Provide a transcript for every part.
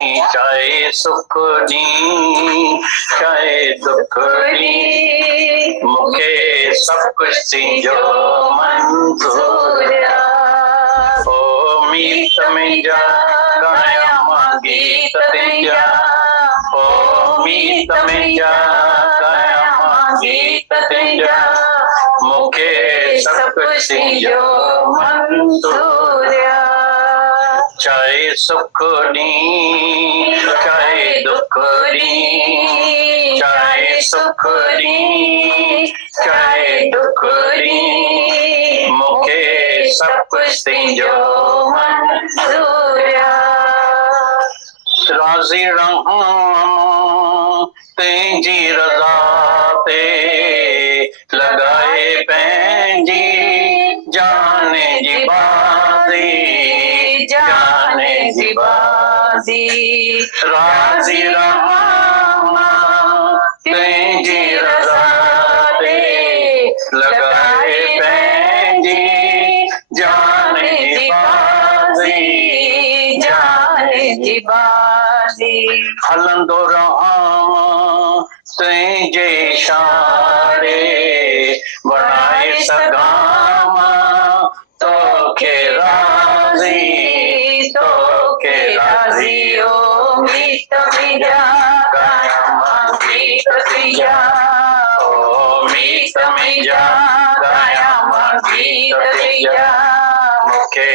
चाहे सुख दी चाहे दुख दी, मुखे सब कुछ जो मंजूर ओ मीत में जा गाया गीत तेजा, ओ मीत में जा गाया गीत तेजा, मुखे सब कुछ जो मंजूर चाहे सुख दी चाहे दुख दी, चाहे सुख दी चाहे दुख दी, मुखे सब कुछ जो मंजूर राजी रहूं तेजी रज़ा ते लगाए पंहिंजी जाने जी बाज़ी, जाने जी बाज़ी राज़ी रहूं तेजी रज़ा ते लगाए पंहिंजी जाने जी बाज़ी, जाने जी बाज़ी हलंदो रहां तुंहिंजे इशारे बणाए सघां तोखे राज़ी, तोखे राज़ी ओ मीत मिया गाया गीत तिया, ओ मीत मिया गाया गीत तिया, मुखे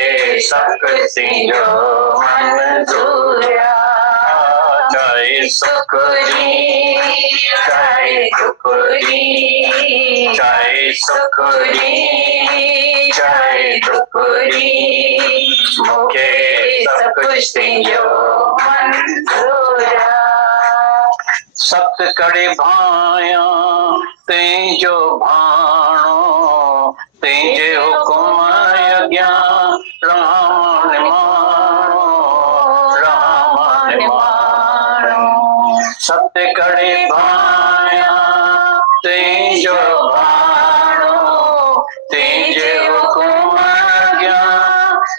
सब कुछ जो मंजूर चाहे सुख दी चाहे दुख दी, चाहे सुख दी चाहे दुख दी, मुखे सब कुछ जो मंजूर सत करे भाया तेजो भाणो तेजे हुकुम अॻियां रहमान माणो, रहमान माणो सत करे भाया तेजो भाणो तेजे हुकुम अॻियां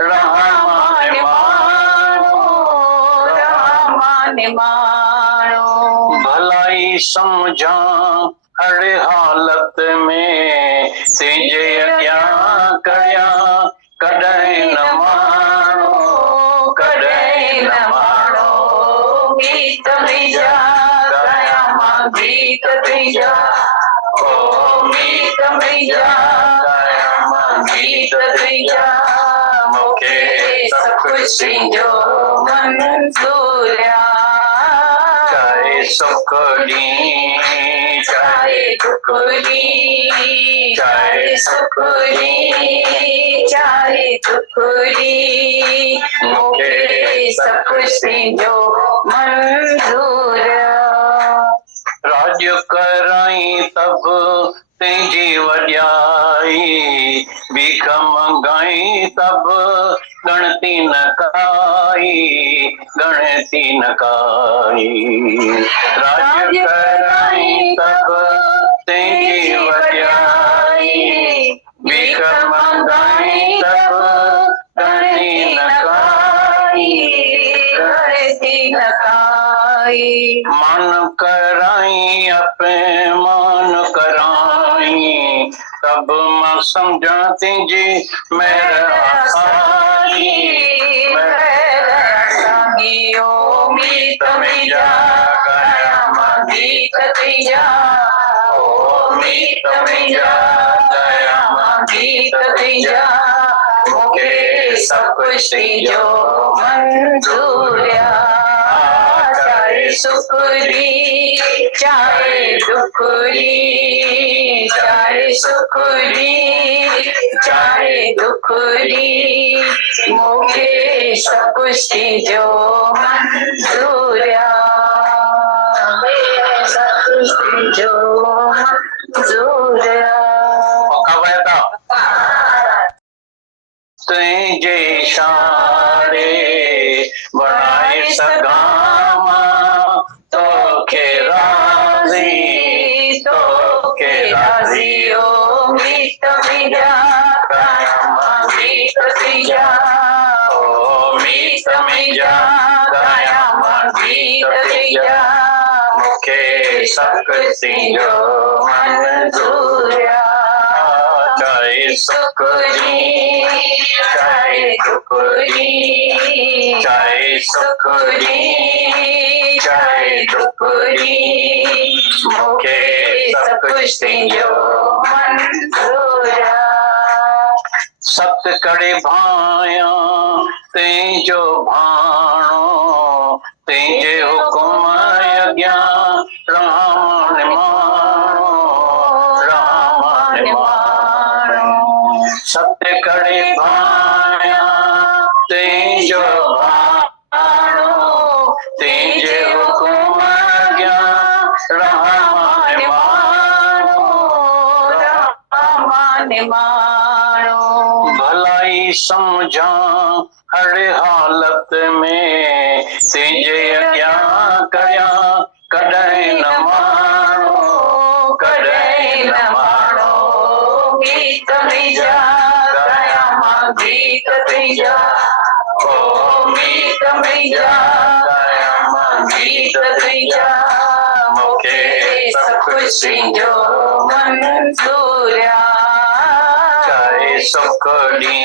रहमान माणो, रहमान माणो भलाई समझा हर हालत में तेजे अॻियां कया कॾहिं न माणो, कॾहिं न माणो गीत मिया गाया गीत तिया, ओ मीत मिया गाया गीत तिया, मुखे सब कुछ जो मंजूर चाहे सुख दी चाहे दुख दी, चाहे सुख दी चाहे दुख दी, मुखे सब कुछ जो मंजूर राज कराई तब तेजी वॾाई भीख मंगाई तब गणती न काई, गणती न काई राज कराई तब तेजी वॾाई भीख मंगाई तब गणती न काई, गणती न काई मान कराई अपमान कराई तब मां समझा तेजी मेर आसाई, मेर आसाई ओ मीत मिया गाया गीत तिया, ओ मीत मिया गाया गीत तिया, मुखे सब कुछ जो मंजूर चाहे सुख दी चाहे दुख दी, चाहे सुख दी चाहे दुख दी, मुखे सब कुछ जो मंजूर सब कुछ जो मंजूर तुंहिंजे इशारे बणाए सघां तोखे राज़ी, तोखे राज़ी ओ मीत मिया गाया गीत तिया, ओ मीत मिया गाया गीत तीजा मुखे शक्ति जो मंजूरिया चाहे सुख दी चाहे दुख दी चाहे सुख दी चाहे दुख दी मुखे सब कुछ जो मंजूरिया सत कड़े भाया तेजो भाणो तेजे हुकुम यज्ञा राम मानो राम मानो सत्य कड़े भाया तेजो भाणो तेजे हुकुम यज्ञा राम मानो राम मानो भलाई समझा हर हालत में तेजे यज्ञा कया कॾहिं न मानो कॾहिं न मानो गीत तीजा कया मां गीत तीजा ओ गीत तीजा कया मां गीत तीजा मुखे सब कुछ जो मंजूरिया चाहे सुख दी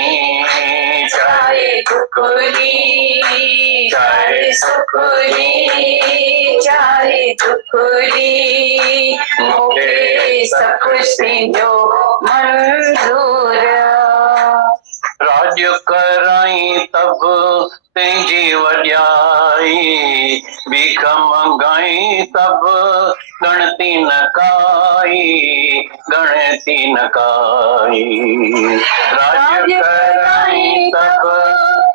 चाहे दुख दी चाहे सुख दी चाहे दुख दी मुखे सब कुछ जो मंजूरिया राज्य कराई तब तेजी वड्याई भीख मंगाई तब गणती न काई गणती न काई राज्य कराई तब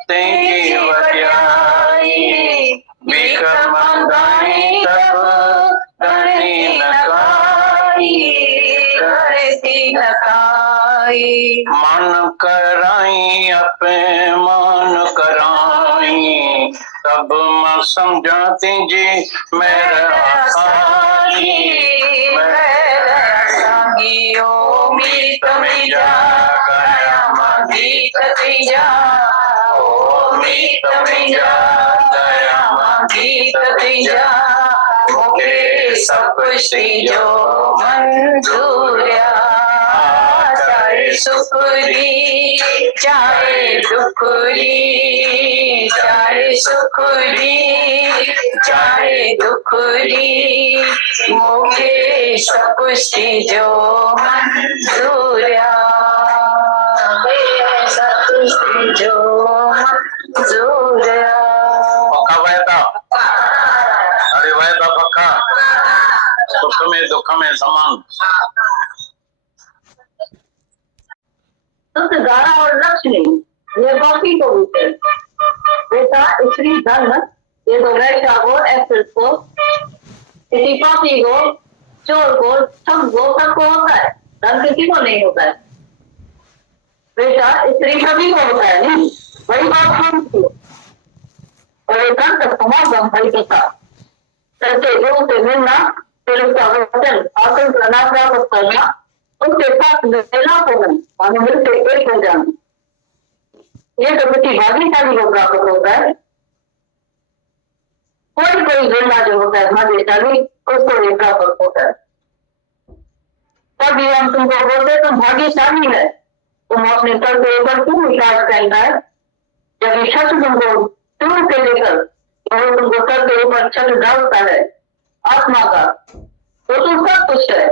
तेजी वड्याई भीख मंगाई तब गणती न काई गणती न काई मन कराई अपमान कराई तब मैं समझा तीजी मेरा आसानी ओ गीत तीजा कया मां गीत तीजा ओ गीत तीजा कया मां गीत तीजा मुखे सब कुछ जो मंजूरिया चाहे सुख दी चाहे दुख दी चाहे सुख दी चाहे दुख दी मुखे सब कुछ जो मंजूरिया सब कुछ जो मंजूरिया पक्का वायदा अरे वायदा पक्का सुख में दुख में समान शुद्ध धारा और लक्ष्मी ये बाकी को भी बेटा स्त्री धन ये तो वैश्या को एक्सेस को किसी पापी को चोर को सबको होता है धन किसी को नहीं होता है बेटा स्त्री सभी को होता है नहीं वही बात समझती और एक समागम भाई के साथ करके गुरु से मिलना फिर उसका वचन आसन करना प्राप्त करना उसके साथ मिलना होगा और मिलकर एक हो जाना ये तो किसी भाग्यशाली को प्राप्त होता है कोई जिंदा जो होता है भाग्यशाली उसको ये प्राप्त होता है तब ये हम तुमको बोलते तुम भाग्यशाली है तुम अपने सर के ऊपर क्यों विश्वास करता है जब ये शख्स तुमको शुरू से लेकर और तुमको सर के ऊपर छत डालता है आत्मा का तो तुम सब कुछ है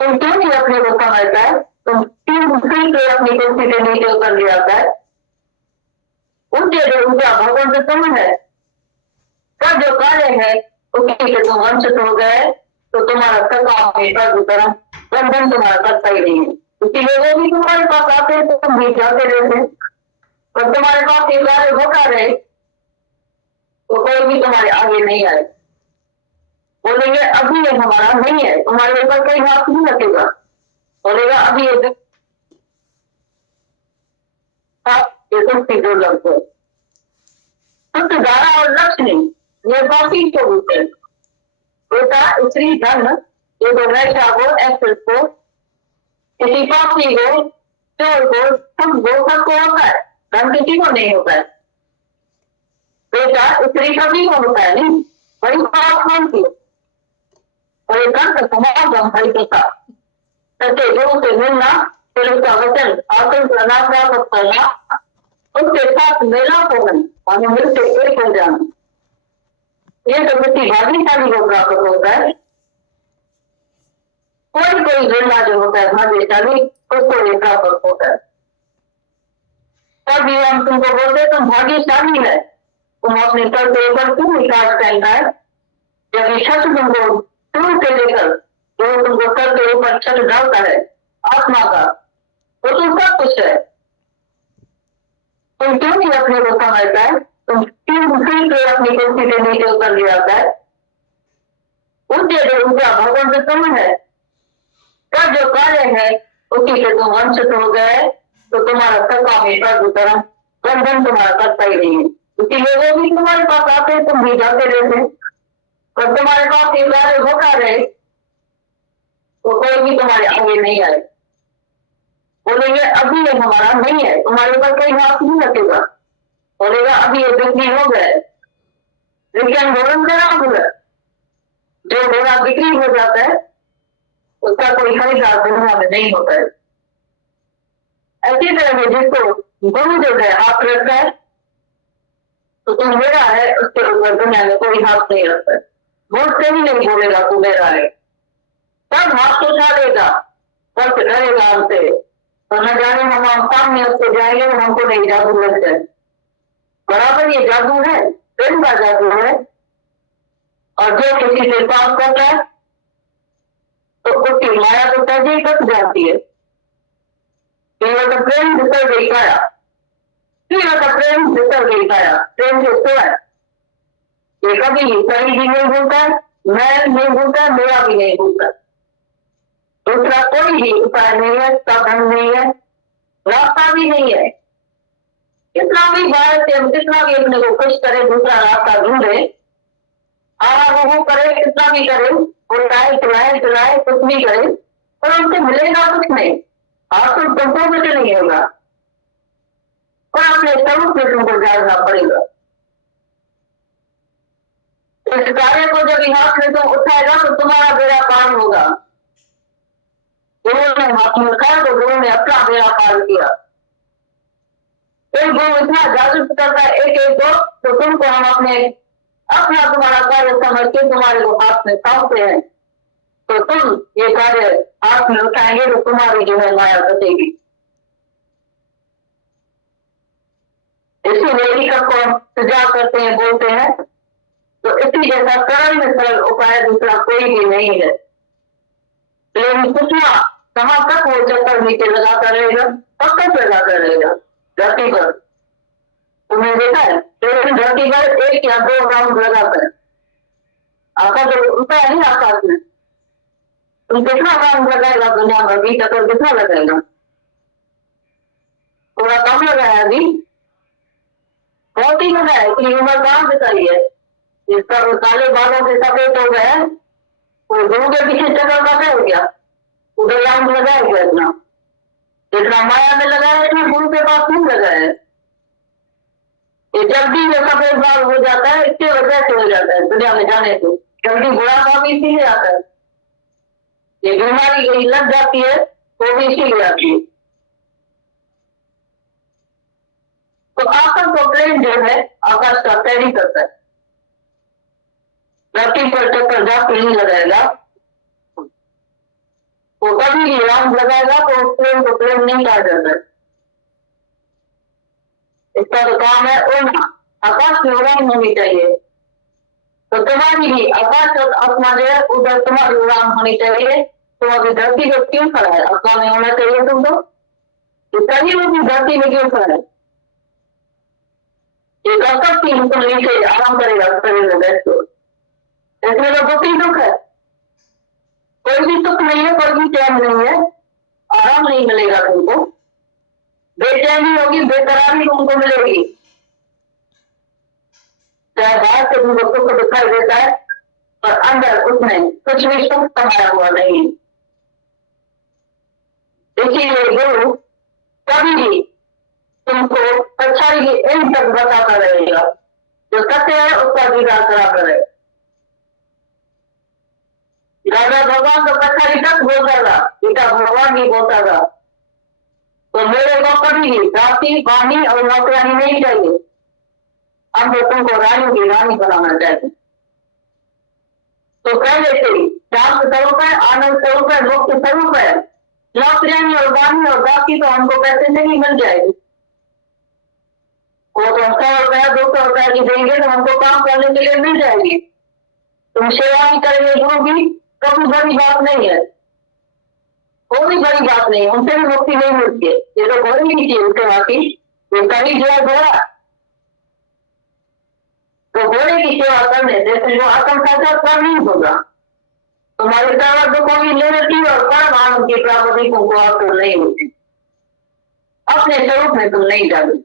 तुम क्यों नहीं अपने को समझता है तुम क्यों के अपनी कुर्सी से नीचे उतर ले आता है उनके जो उनका भगवान से तुम है सब जो कार्य है उसी से तुम वंचित हो गए तो तुम्हारा सका बंधन तुम्हारा करता ही नहीं है इसीलिए वो भी तुम्हारे पास आते हैं तो तुम भी जाते रहते हैं और तुम्हारे पास ये कार्य होता रहे तो कोई भी तुम्हारे आगे नहीं आए बोलेंगे अभी ये हमारा नहीं है तुम्हारे ऊपर कोई हाथ नहीं रखेगा बोलेगा अभी ये दुर्लभ है शुद्ध धारा और लक्ष्मी ये बाकी को होते हैं बेटा स्त्री धन ये तो वैश्या को एक्सेस को किसी पापी को चोर को सबको होता है धन किसी को नहीं होता है बेटा स्त्री कभी को होता है नहीं, बड़ी बात कौन थी, और एक समागम भाई के साथ सत्य गुरु से मिलना, फिर उसका वचन आसन करना, प्राप्त करना, उसके साथ मेला होना और मिलकर एक हो जाना, ये तो किसी भाग्यशाली को प्राप्त होता है। कोई कोई जिला जो होता है भाग्यशाली, उसको ये प्राप्त होता है। तब ये हम तुमको बोलते तुम भाग्यशाली है, तुम अपने सर के ऊपर क्यों विकास करना है, जब ये छत तुमको शुरू से लेकर जो तुमको सर के ऊपर छत डालता है आत्मा का, वो तो सब कुछ है। तुम क्यों नहीं अपने को समझता है, तुम क्यों फिर से अपनी कुर्सी से नीचे उतर ले आता है। उनके जो ऊर्जा भगवान से तुम है, का जो कार्य है उसी से तुम वंचित हो गए, तो तुम्हारा सत्ता में प्रभु तरह बंधन तुम्हारा करता ही नहीं है। इसीलिए वो भी तुम्हारे पास आते, तुम भी जाते रहते, और तुम्हारे पास ये कार्य होता रहे तो कोई भी तुम्हारे आगे नहीं आए, बोलेंगे अभी ये हमारा नहीं है, तुम्हारे ऊपर कोई हाथ नहीं रखेगा, बोलेगा अभी ये बिक्री हो गए, विज्ञान भोजन का नाम होगा, जो घोड़ा बिक्री हो जाता है उसका कोई खरीदार दुनिया में नहीं होता है। ऐसी तरह में जिसको गुरु जो है हाथ रखता है, तो तुम मेरा है, उसके ऊपर दुनिया में कोई हाथ नहीं रखता है। मुझ से भी नहीं बोलेगा तू मेरा है, तब हाथ उठा देगा, तब डरेगा हमसे, तो न जाने हम सामने उसको जाएंगे और हमको नहीं जादू लग जाए। बराबर ये जादू है, प्रेम का जादू है, और जो किसी से पाप करता है तो उसकी माया तो सहजे ही कट जाती है। केवल का प्रेम भीतर गई पाया, केवल का प्रेम भीतर गई पाया, प्रेम जो तो है ये कभी सही भी नहीं भूलता, मैं नहीं भूलता, मेरा भी नहीं भूलता। दूसरा कोई भी उपाय नहीं है, साधन नहीं है, रास्ता भी नहीं है। कितना भी बाहर से हम कितना भी अपने को खुश करे, दूसरा रास्ता ढूंढे, आरा वो करे, कितना भी करे, उल्टाए चलाए कुछ भी करे, पर उनसे मिलेगा कुछ नहीं, आपको तुमको कुछ नहीं होगा, और अपने स्वरूप में तुमको जानना पड़ेगा। इस कार्य को जब हाथ में तुम उठाएगा तो तुम्हारा बेड़ा पार होगा। गुरु ने हाथ में उठाया तो गुरु ने अपना बेड़ा पार किया। एक गुरु इतना जागरूक करता है एक एक को, तो तुमको हम अपना तुम्हारा कार्य समझ के तुम्हारे को हाथ में सौंपते हैं, तो तुम ये कार्य हाथ में उठाएंगे तो तुम्हारी जो है माया बचेगी। इसीलिए लेखक को हम सुझाव करते हैं, बोलते हैं, तो इसी जैसा सरल में सरल उपाय दूसरा कोई भी नहीं है। लेकिन कितना कहाँ तक वो चक्कर नीचे लगाता रहेगा, कब तक लगाता रहेगा धरती पर। तुमने देखा है धरती पर 1 या 2 राउंड लगाता है, आकाश तो उल्टा है नहीं, आकाश में तुम कितना राउंड लगाएगा दुनिया में, 20 चक्कर कितना लगाएगा, थोड़ा कम लगाया अभी, बहुत ही लगाया, इतनी उम्र कहाँ बिताई है, इसका काले बालों से सफेद हो गए, वो गुरु के पीछे चक्कर कटे हो गया, उधर राउंड लगाया गया, इतना माया में लगाया, इतना गुरु के पास नहीं लगाया। ये जल्दी जो सफेद बाल हो जाता है, इसके वजह से हो जाता है दुनिया में जाने से, जल्दी बुढ़ापा भी इसीलिए आता है, ये बीमारी यही लग जाती है वो भी इसीलिए आती है। तो आकाश को प्रेम जो है आकाश का तैरी करता है, धरती पर चक्कर जाके नहीं लगाएगा, वो कभी भी राउंड लगाएगा तो प्रेम को प्रेम नहीं कहा जाता है। इसका तो काम है उड़ना, आकाश में उड़ान होनी चाहिए, तो तुम्हारी भी आकाश और आसमान जो है उधर तुम्हारी उड़ान होनी चाहिए। तुम अभी धरती को क्यों खड़ा है, आसमान में होना चाहिए तुमको, तभी वो भी धरती में क्यों खड़ा है, ये कब तक कि तुम नीचे आराम करेगा शरीर में बैठ को, इसमें तो दुख ही दुख है, कोई भी सुख नहीं है, कोई भी चैन नहीं है, आराम नहीं मिलेगा तुमको, बेचैनी होगी, बेकरारी तुमको मिलेगी। चाहे बाहर से तुमको सुख दिखाई देता है, पर अंदर कुछ नहीं, कुछ भी सुख समाया हुआ नहीं। इसीलिए गुरु कभी भी तुमको अच्छाई की इन तक बताता रहेगा, जो सत्य है उसका दीदार करा करे। दादा भगवान तो पछाड़ी तक बोलता था, पिता भगवान ही बोलता था, तो मेरे को कभी भी जाति पानी और नौकरानी नहीं चाहिए, हम तो तुमको रानी की रानी बनाना चाहते। तो पहले से ही शांत स्वरूप है, आनंद स्वरूप है, मुक्त स्वरूप है। नौकरानी और वाणी और जाति तो हमको पैसे से ही मिल जाएगी, वो तो 100 रुपया 200 रुपया की देंगे तो हमको काम करने के लिए मिल जाएगी। तुम सेवा भी करेंगे गुरु की, कभी बड़ी बात नहीं है, वो भी बड़ी बात नहीं है, उनसे भी मुक्ति नहीं मिलती है। ये तो घोड़ी की थी उनके बाकी, ये कहीं जो है घोड़ा, तो घोड़े की सेवा करने जैसे जो आत्मसात कर नहीं होगा, तुम्हारे सर्व दुखों की निवृत्ति और परम आनंद की प्राप्ति को आपको नहीं होती, अपने स्वरूप में तुम नहीं जाओगे।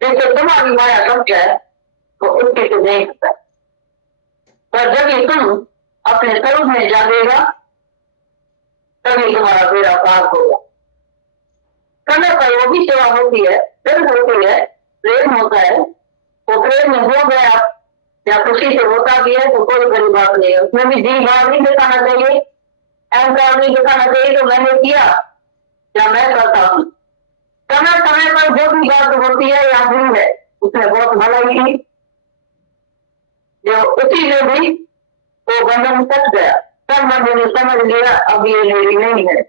जैसे तुम्हारी माया कब्ज है तो उसके तो नहीं सकता, पर जब ये तुम अपने स्वरूप में जागेगा तभी तुम्हारा बेड़ा पार होगा। समय पर वो भी सेवा होती है, फिर होती है, प्रेम होता है, तो प्रेम में हो गया या खुशी से होता भी है तो कोई बड़ी बात नहीं है, उसमें भी जी भाव नहीं दिखाना चाहिए, अहंकार नहीं दिखाना चाहिए तो मैंने किया या मैं करता हूँ। समय समय पर जो भी बात होती है या हुई है उसमें बहुत भलाई की, जो उसी में भी वो बंधन कट गया, तब मैंने समझ लिया अब ये मेरी नहीं है।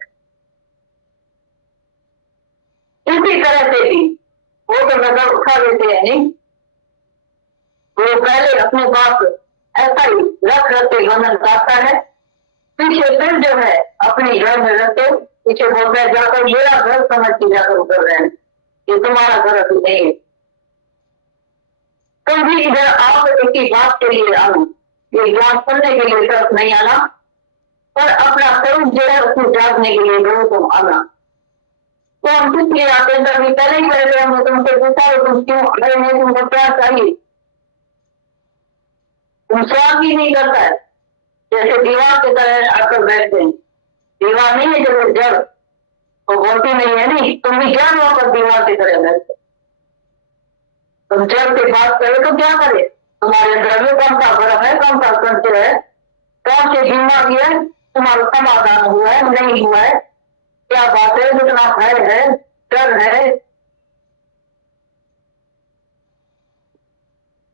इसी तरह से भी वो तो नजर उठा लेते हैं नहीं, वो पहले अपने पास ऐसा ही रख रखते बंधन काटता है, पीछे फिर जो है अपनी घर में रखते पीछे बोलते हैं जाकर मेरा घर समझ के जाकर उतर रहे हैं, ये तुम्हारा घर अभी नहीं है। तुम भी इधर आओ एक ही बात के लिए आओ, ये ज्ञान करने के लिए तरफ नहीं आना, पर अपना स्वरूप जो है उसको जागने के लिए गुरु तुम आना। तो हम कुछ नहीं आते तभी पहले ही पहले हमने तुमसे पूछा तुम क्यों आए हैं, तुमको क्या चाहिए, तुम स्वाद ही नहीं करता है, जैसे दीवार की तरह आकर बैठते हैं, दीवार नहीं है जब जड़ तो बोलती नहीं है, नहीं तुम भी जड़ होकर दीवार की तरह बैठते, तुम जड़ से बात करे तो क्या करे, तुम्हारे अंदर में कौन सा बर्फ है, कौन सा संचय है, कौन सी बीमारी है, तुम्हारा समाधान हुआ है नहीं हुआ है, क्या बात है, जितना भय है डर है,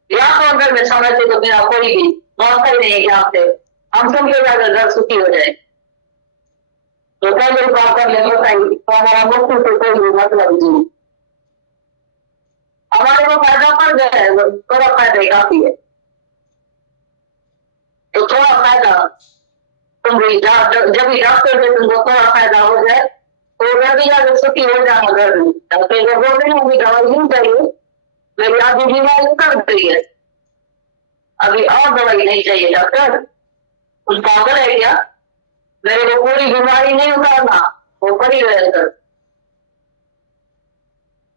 या तो अगर मैं समझते तो मेरा कोई भी मौका ही नहीं जानते, हम सब के अगर घर सुखी हो जाए तो पहले बात कर ले बताइए तो हमारा मुक्ति से कोई मतलब नहीं, हमारे को फायदा पड़ गया है, थोड़ा फायदा काफी है, तो थोड़ा फायदा तुम भी जब भी डॉक्टर से तुमको थोड़ा फायदा हो जाए तो घर भी जाकर सुखी हो जाना घर में, डॉक्टर बोलते हैं अभी दवाई नहीं चाहिए, मेरी आधी बीमारी कर गई है, अभी और दवाई नहीं चाहिए डॉक्टर, कुछ पागल है क्या, मेरे को पूरी बीमारी नहीं उतारना, वो पड़ी रहे सर,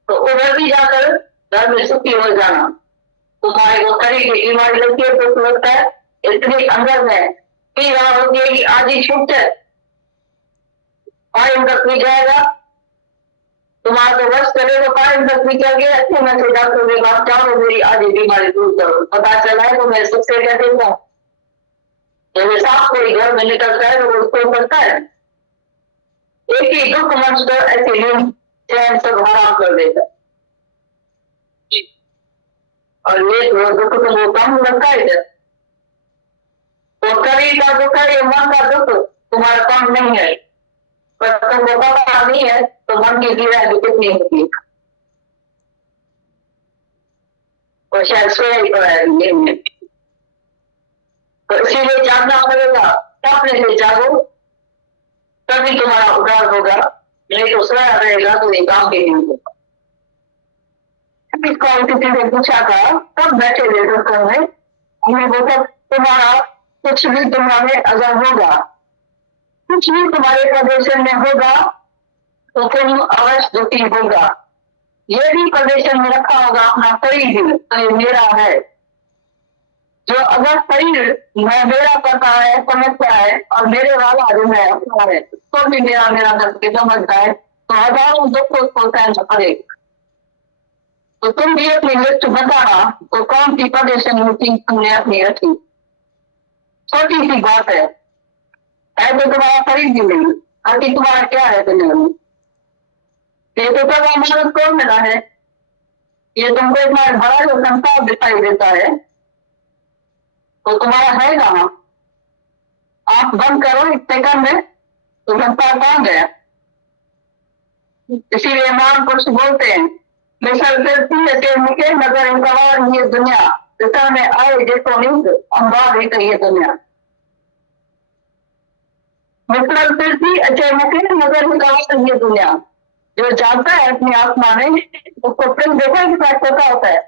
तो उधर भी जाकर घर में सुखी हो जाना। तुम्हारे को शरीर की बीमारी लगती है तो लगता है इतनी अंदर में पी रहा होगी कि आज ही छूट जाए, पानी तक पी जाएगा, तुम्हारा तो बस करे तो पानी तक पी करके अच्छे में से डॉक्टर के पास जाओ मेरी आधी बीमारी दूर करो, पता चला है तो मैं सुख से क्या देता हूँ, जब साफ कोई घर में निकलता है तो उसको करता है, एक ही दुख मंच कर ऐसे नींद चैन सब हराम कर देता है, और ये दुख तुमको कम लगता है क्या, तो शरीर का दुख है, ये मन का दुख तुम्हारा कम नहीं है, पर तुमको पता नहीं है तो मन की गिरा भी कितनी होती है, और शायद सोया ही पड़ा है, तो इसीलिए जागना पड़ेगा, अपने से जागो तभी तुम्हारा उद्धार होगा, नहीं तो सोया रहेगा तो ये काम के नहीं होगा। किसी ने पूछा था कब बैठे थे सत्संग में, उन्हें बोला तुम्हारा कुछ भी तुम्हारे अगर होगा, कुछ भी तुम्हारे प्रदर्शन में होगा तो तुम अवश्य दुखी होगा, ये भी प्रदर्शन में रखा होगा अपना शरीर भी तो ये मेरा है, जो अगर शरीर मैं मेरा करता है समझता है और मेरे वाला जो है अपना है तो भी मेरा मेरा करके समझता है तो हजारों दुख को सहन पड़ेगा, तो तुम भी अपनी लिस्ट बताना तो कौन सी पजेशन मीटिंग तुमने अपनी रखी। छोटी सी बात है तो तुम्हारा खरीद भी नहीं, आखिर तुम्हारा क्या है दुनिया में। ये तो सब अमानत को मिला है, ये तुमको इतना बड़ा जो संसार दिखाई देता है तो तुम्हारा है कहाँ। आंख बंद करो एक सेकंड में तो संसार कहाँ गया। इसीलिए महापुरुष बोलते हैं मुखे नगर इंकवार ये दुनिया दिशा में आए देखो नींद अम्बार है ये दुनिया। मतलब अच्छे मुखे नगर इंकवार ये दुनिया, जो जानता है अपनी आत्मा में उसको फिल्म देखा कि पता होता है।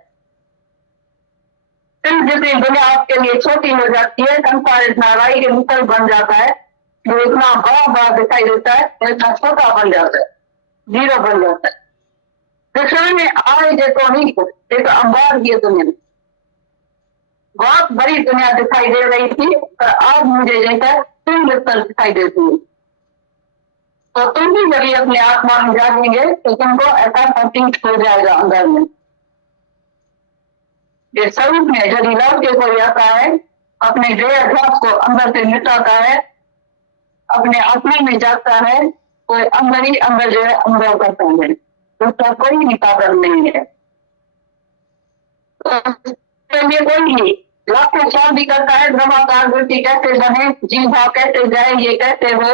फिल्म जितनी दुनिया आपके लिए छोटी हो जाती है, संसार इतना राई के मिसल बन जाता है, जो इतना बड़ा बड़ा दिखाई देता है इतना छोटा बन जाता है, जीरो बन जाता है। दिशा में आए देखो नहीं एक अंबार की दुनिया, बहुत बड़ी दुनिया दिखाई दे रही थी पर आज मुझे जैसा फिल्म मिसल दिखाई देती है। तो तुम भी जब अपने आत्मा में जागेंगे तो तुमको ऐसा प्रतीत हो जाएगा अंदर में। ये स्वरूप में यदि लौट के कोई आता है अपने देह अध्यास को अंदर से मिटाता है, अपने आत्मा में जाता है, कोई अंदर ही अंदर जो है अनुभव करता है, उसका कोई निकादर नहीं है। तो ये कोई ही लाखों साल भी करता है ब्रह्माकार वृत्ति कैसे बने, जीव भाव कैसे जाए, ये कैसे हो,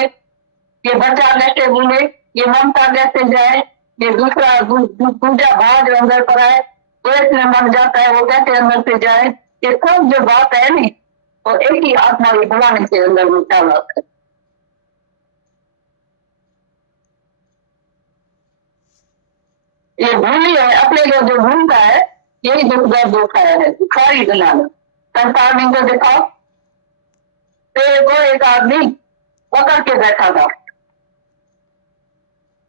ये बच्चा कैसे भूले, ये ममता कैसे जाए, ये दूसरा दूसरा भाव जो अंदर पर है वो इसमें मन जाता है, वो कैसे अंदर से जाए। ये सब जो बात है नहीं वो एक ही आत्मा की भगवान के अंदर में क्या बात है। ये भूली है अपने जो भूलता है यही दुख दर्द उठाया है सारी दुनिया में। संसार में को दिखाओ पेड़ को एक आदमी पकड़ के बैठा था,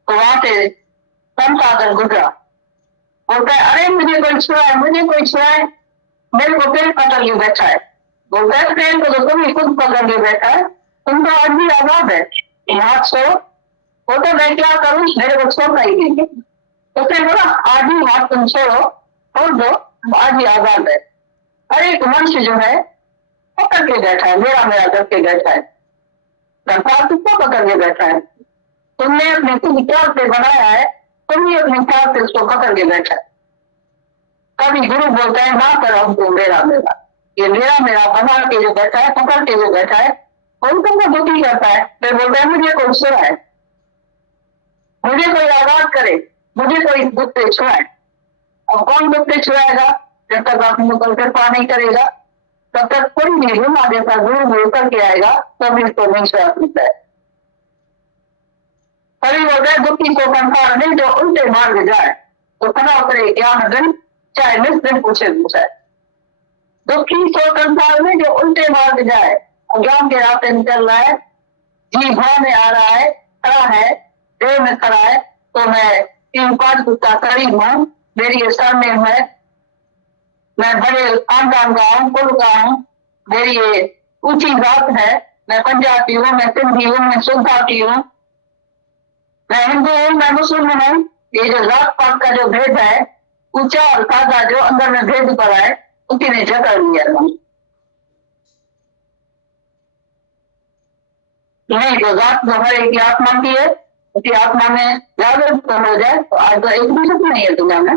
तो वहां से संसाधन गुजरा, बोलता है अरे मुझे कोई छुड़ाए, मुझे कोई छुड़ाए, मेरे को पेड़ पकड़ के बैठा है। बोलता है पेड़ को तो तुम ही खुद पकड़ के बैठा है, तुम तो आज भी आजाद है, हाथ छोड़ो। बोलते मैं क्या करूं, मेरे को छोड़ना ही नहीं। उसने बोला आज ही हाथ तुम छोड़ो, छोड़ दो, आज ही आजाद है। अरे एक मनुष्य जो है पकड़ के बैठा है, मेरा मेरा करके बैठा है, संसार किसको पकड़ के बैठा है। तुमने अपने खुद ख्याल से बनाया है, तुम ही अपने ख्याल से उसको पकड़ के बैठा है। कभी गुरु बोलता है ना करो हमको मेरा मेरा, ये मेरा मेरा बना के जो बैठा है, पकड़ के जो बैठा है, वो तुमको दुखी करता है। फिर बोलता है मुझे कोई छुड़ाए, मुझे कोई आवाज करे, मुझे कोई दुख से छुड़ाए। अब कौन दुख से छुड़ाएगा, जब तक आप मुझको कृपा नहीं करेगा तब तक कोई नहीं घुमा जैसा गुरु में उतर के आएगा तब इसको नहीं छुड़ा सकता है। कभी बोलते हैं दुखी को संसार नहीं जो उल्टे मार्ग जाए तो खड़ा उतरे ज्ञान दिन चाहे निस्दिन पूछे पूछाए। दुखी को संसार में जो उल्टे मार्ग जाए, अज्ञान के रास्ते में चल रहा है, जी भाव में आ रहा है, खड़ा है, देह में खड़ा है, तो मैं 3-5 गुस्सा करीब हूँ, मेरी ये सरनेम है, मैं बड़े खानदान का हूँ, कुल का हूँ, मेरी ये ऊंची जात है, मैं पंजाबी हूँ, मैं सिंधी हूँ, मैं सुल्तानी हूँ, मैं हिंदू हूँ, मैं मुस्लिम हूँ। ये जो जात पात का जो भेद है, ऊंचा और सादा जो अंदर में भेद पड़ा है, उसी ने जकड़ लिया। नहीं तो जात जो है एक आत्मा की है, उसी आत्मा में जागरूक हो जाए तो आज तो एक भी सुख नहीं है दुनिया में।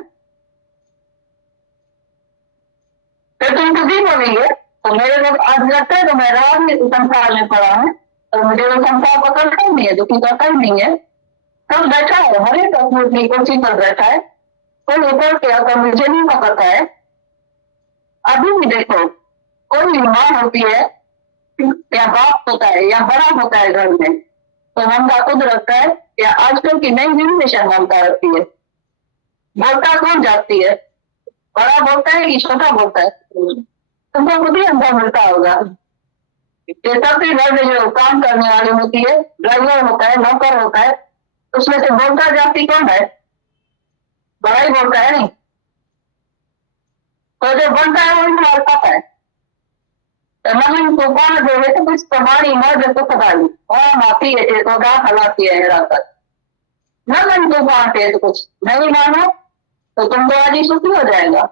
फिर तुम कभी बोलेंगे तो मेरे लोग आज लगता है तो मैं रात में संसार में पड़ा हूँ, तो मुझे वो संसार पकड़ता ही नहीं है, दुखी करता ही नहीं है। सब बैठा है, हर एक अपनी कुर्सी पर बैठा है, कोई ऊपर के अगर मुझे नहीं पकड़ता है। अभी भी देखो कोई माँ होती है या बाप होता है या बड़ा होता है घर में, तो ममता खुद रखता है या आजकल की नई जनरेशन ममता रखती है। बोलता कौन जाती है, बड़ा बोलता है कि छोटा बोलता है, तुमको खुद ही अनुभव मिलता होगा। ये सबसे घर में जो काम करने वाली होती है, ड्राइवर होता है, नौकर होता है, उसमें से बोलता जाती कौन है, बड़ा ही बोलता है नहीं, तो जो बनता है वही तुम्हारे पता है। नवीन तूफान जो है तो कुछ तुम्हारी मर्द को पताली और माफी है तो हलाती है रात। नवीन तूफान है तो कुछ नहीं मानो तो तुमको आज ही सुखी हो जाएगा।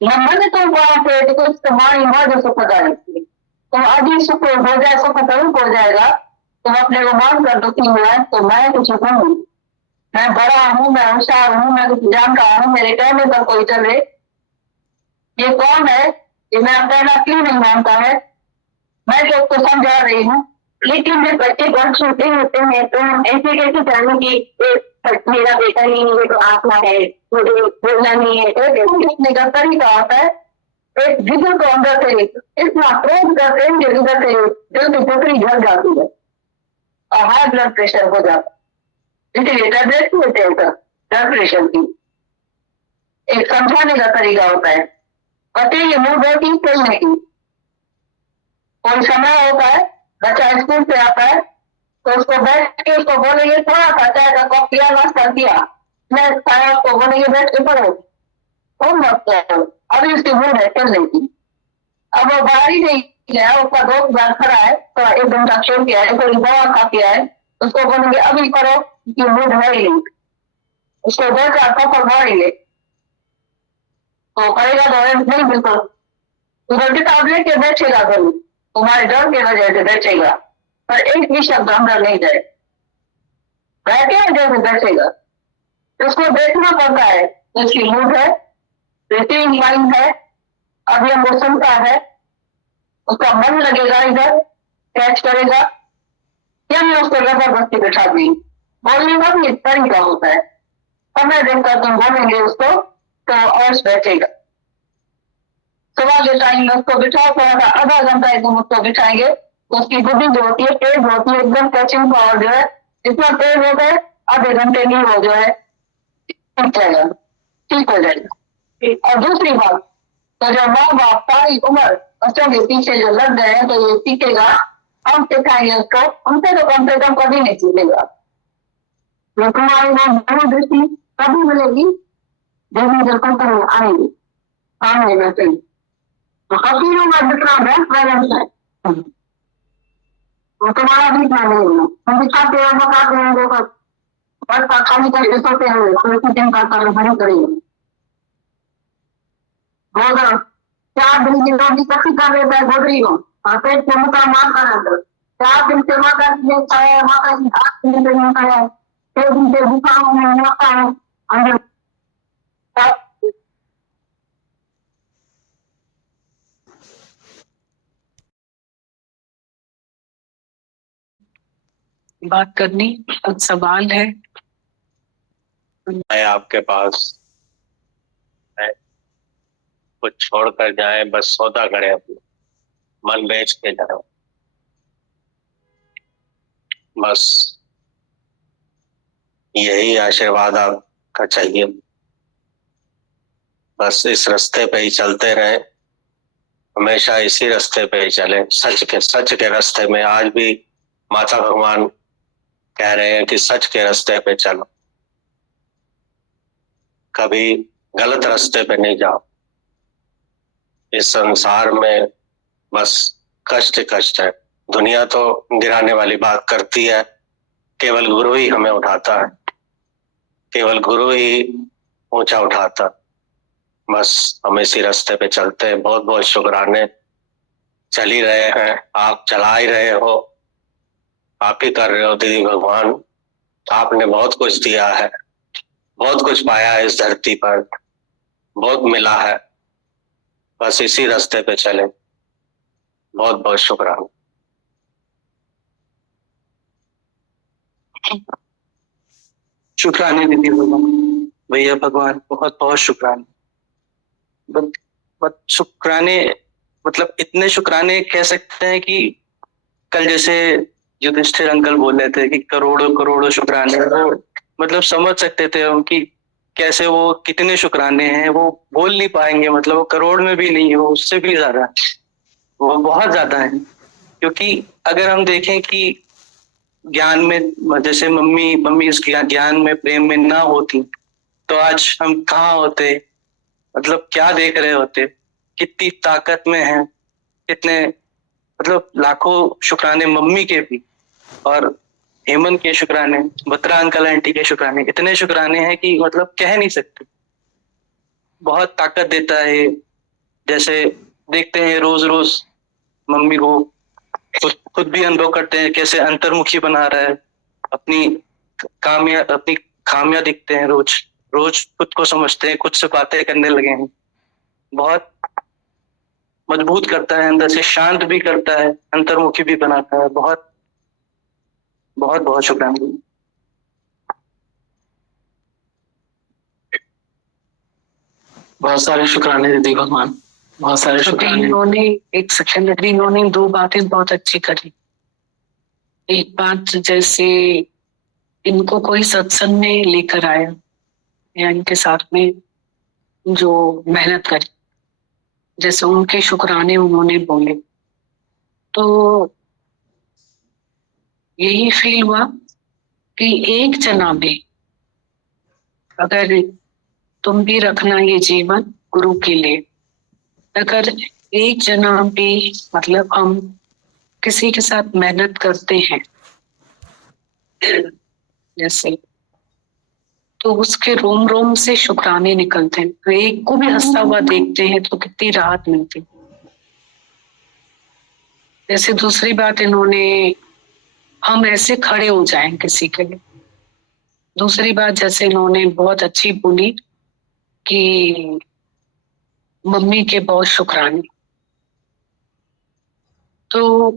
मन तुम पे तो कुछ तुम्हारी मर्द सुख जाएगी। तुम आज ही सुख हो जाए, सुख तरुप हो जाएगा। तुम अपने को मान कर दुखी हुआ है तो मैं कुछ हूँ, मैं बड़ा हूँ, मैं होशियार हूँ, मैं कुछ जानता हूँ, मेरे कहने पर कोई चले। ये कौन है? ये मैं अपना क्यों नहीं मानता है? मैं तो उसको समझा रही हूँ। लेकिन जब बच्चे बहुत छोटे होते हैं तो हम ऐसे कैसे जाने कि मेरा बेटा नहीं है, तो आत्मा है, मुझे बोलना नहीं है। तो लिखने का तरीका होता है, एक जिगर को अंदर से इतना प्रेम करते हैं जो इधर से दिल की टुकड़ी झड़ जाती है और हाई ब्लड प्रेशर हो जाता है। इसलिए टैबलेट होते हैं ब्लड प्रेशर की। एक समझाने का तरीका होता है, पति ये मुंह बोलती कोई नहीं। कोई समय होता है, बच्चा स्कूल से आता है तो उसको बैठ के उसको बोलेंगे थोड़ा सा चाय का कप पिया, नाश्ता किया, मैं उसको बोलेंगे बैठ के पढ़ो, मत करो, अभी उसकी मूड है चलने की। अब वो बाहर ही नहीं गया, उसका दोस्त बाहर खड़ा है तो एक घंटा छोड़ के आए, थोड़ी दवा खा के आए, उसको बोलेंगे अभी करो कि मूड है ही नहीं, उसको 2-4 कप भरेंगे तो करेगा तो नहीं, बिल्कुल उधर किताब लेके बैठेगा, फिर तुम्हारे डर की वजह से बैठेगा, पर एक भी शब्द अंदर नहीं जाए, बैठे वजह से बैठेगा। उसको देखना पड़ता है, उसकी मूड है, रिसीविंग माइंड है, अभी हमको सुनता है, उसका मन लगेगा, इधर कैच करेगा, या मैं उसको जबरदस्ती बैठा दी। बोलने का भी एक तरीका होता है, समय देकर तुम बोलेंगे उसको तो और बैठेगा। सुबह के टाइम में उसको बिठाओ, थोड़ा सा आधा घंटा एकदम उसको बिठाएंगे तो उसकी बुद्धि जो होती है तेज होती है, एकदम कैचिंग पावर जो है इतना तेज होता है, आधे घंटे में वो जो है ठीक जाएगा, ठीक हो जाएगा। और दूसरी बात, तो जब माँ बाप सारी उम्र बच्चों के पीछे जो लग गए हैं तो ये सीखेगा, हम सिखाएंगे उसको, हमसे तो कम से कम कभी नहीं सीखेगा। तो तुम्हारी वो दूरदृष्टि कभी मिलेगी जब जब तुम आएंगे सामने बैठेंगे तो फकीरों का जितना बेस्ट बैलेंस है वो तुम्हारा भी इतना नहीं होगा। हम दिखाते हैं, बताते हैं, देखो बस खाली करके सोते हैं, कोई दिन का भरी करेंगे होगा 4 दिन की रोटी कसी कर लेता है गोदरी को और पेट से मुका मार कर अंदर 4 दिन से माता जी ने खाया, माता जी हाथ नहीं खाया, 6 दिन से भूखा हूँ माता है अंदर। बात करनी सवाल है। मैं आपके पास कुछ छोड़कर जाए, बस सौदा करे, अपना मन बेच के जाए, बस यही आशीर्वाद आपका चाहिए। बस इस रास्ते पे ही चलते रहे, हमेशा इसी रास्ते पे ही चले, सच के रास्ते में। आज भी माता भगवान कह रहे हैं कि सच के रास्ते पे चलो, कभी गलत रास्ते पे नहीं जाओ। इस संसार में बस कष्ट कष्ट है। दुनिया तो गिराने वाली बात करती है, केवल गुरु ही हमें उठाता है, केवल गुरु ही ऊंचा उठाता। बस हम इसी रास्ते पे चलते हैं। बहुत बहुत शुक्राने। चल ही रहे हैं, आप चला ही रहे हो, आप ही कर रहे हो दीदी भगवान। आपने बहुत कुछ दिया है, बहुत कुछ पाया है इस धरती पर, बहुत मिला है, बस इसी रास्ते पे चले। बहुत बहुत शुक्राना। शुक्राने दीदी भगवान, भैया भगवान, बहुत बहुत शुक्राने। शुक्राने मतलब इतने शुक्राने कह सकते हैं कि कल जैसे युधिष्ठिर अंकल बोल रहे थे कि करोड़ों करोड़ों शुक्राने, वो मतलब समझ सकते थे हम कि कैसे वो कितने शुक्राने हैं, वो बोल नहीं पाएंगे। मतलब वो करोड़ में भी नहीं है, वो उससे भी ज्यादा, वो बहुत ज्यादा है। क्योंकि अगर हम देखें कि ज्ञान में जैसे मम्मी इस ज्ञान में प्रेम में ना होती तो आज हम कहाँ होते, मतलब क्या देख रहे होते, कितनी ताकत में है, कितने मतलब लाखों शुक्राने मम्मी के भी। और हेमंत के शुक्राने, बत्रा अंकल आंटी के शुक्राने, इतने शुक्राने हैं कि मतलब कह नहीं सकते। बहुत ताकत देता है। जैसे देखते हैं रोज रोज मम्मी को, खुद भी अनुभव करते हैं कैसे अंतर्मुखी बना रहा है। अपनी खामियां दिखते हैं, रोज रोज खुद को समझते हैं, खुद से बातें करने लगे हैं। बहुत मजबूत करता है, अंदर से शांत भी करता है, अंतर्मुखी भी बनाता है। बहुत बहुत बहुत शुक्राना। बहुत सारे शुक्राने दीदी भगवान, बहुत सारे शुक्राने। इन्होंने एक सेकंड, अभी इन्होंने 2 बातें बहुत अच्छी करी। एक बात, जैसे इनको कोई सत्संग में लेकर आया या इनके साथ में जो मेहनत करी, जैसे उनके शुक्राने उन्होंने बोले, तो यही फील हुआ कि एक जना भी, अगर तुम भी रखना ये जीवन गुरु के लिए, अगर एक जना भी, मतलब हम किसी के साथ मेहनत करते हैं जैसे, तो उसके रोम रोम से शुक्राने निकलते हैं। तो एक को भी हंसता हुआ देखते हैं तो कितनी राहत मिलती। जैसे दूसरी बात इन्होंने, हम ऐसे खड़े हो जाएं किसी के लिए। दूसरी बात जैसे इन्होंने बहुत अच्छी बोली कि मम्मी के बहुत शुक्राने, तो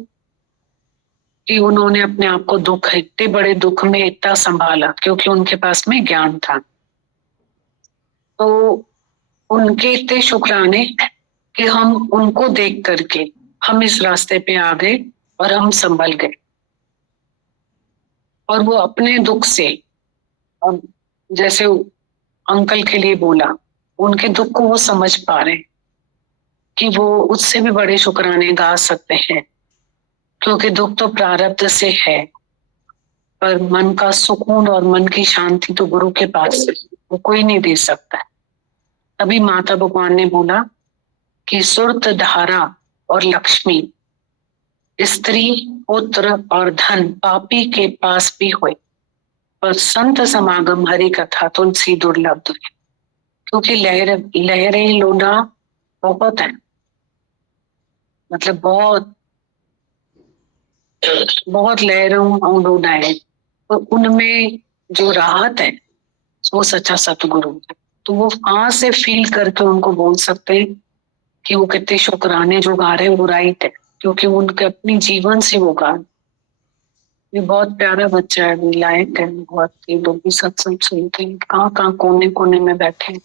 कि उन्होंने अपने आप को इतने बड़े दुख में इतना संभाला, क्योंकि उनके पास में ज्ञान था। तो उनके इतने शुक्राने कि हम उनको देख करके हम इस रास्ते पे आ गए और हम संभल गए। और वो अपने दुख से, जैसे अंकल के लिए बोला, उनके दुख को वो समझ पा रहे कि वो उससे भी बड़े शुक्राने गा सकते हैं, क्योंकि दुख तो प्रारब्ध से है, पर मन का सुकून और मन की शांति तो गुरु के पास है, वो कोई नहीं दे सकता है। तभी माता भगवान ने बोला कि सुरत धारा और लक्ष्मी, स्त्री पुत्र और धन पापी के पास भी हुए, पर संत समागम हरि कथा तुलसी दुर्लभ दुर्गे। क्योंकि लहरें लोना बहुत है, मतलब बहुत बहुत लहरों लोना है, तो उनमें जो राहत है वो सच्चा सतगुरु है। तो वो वहां से फील करके उनको बोल सकते हैं कि वो कितने शुक्राने जो गा रहे हैं वो राइट है, क्योंकि उनके अपनी जीवन से वो गा। ये बहुत प्यारा बच्चा है, लायक है बहुत। ये लोग भी सत्संग सुनते हैं, कहाँ कहाँ कोने कोने में बैठे हैं।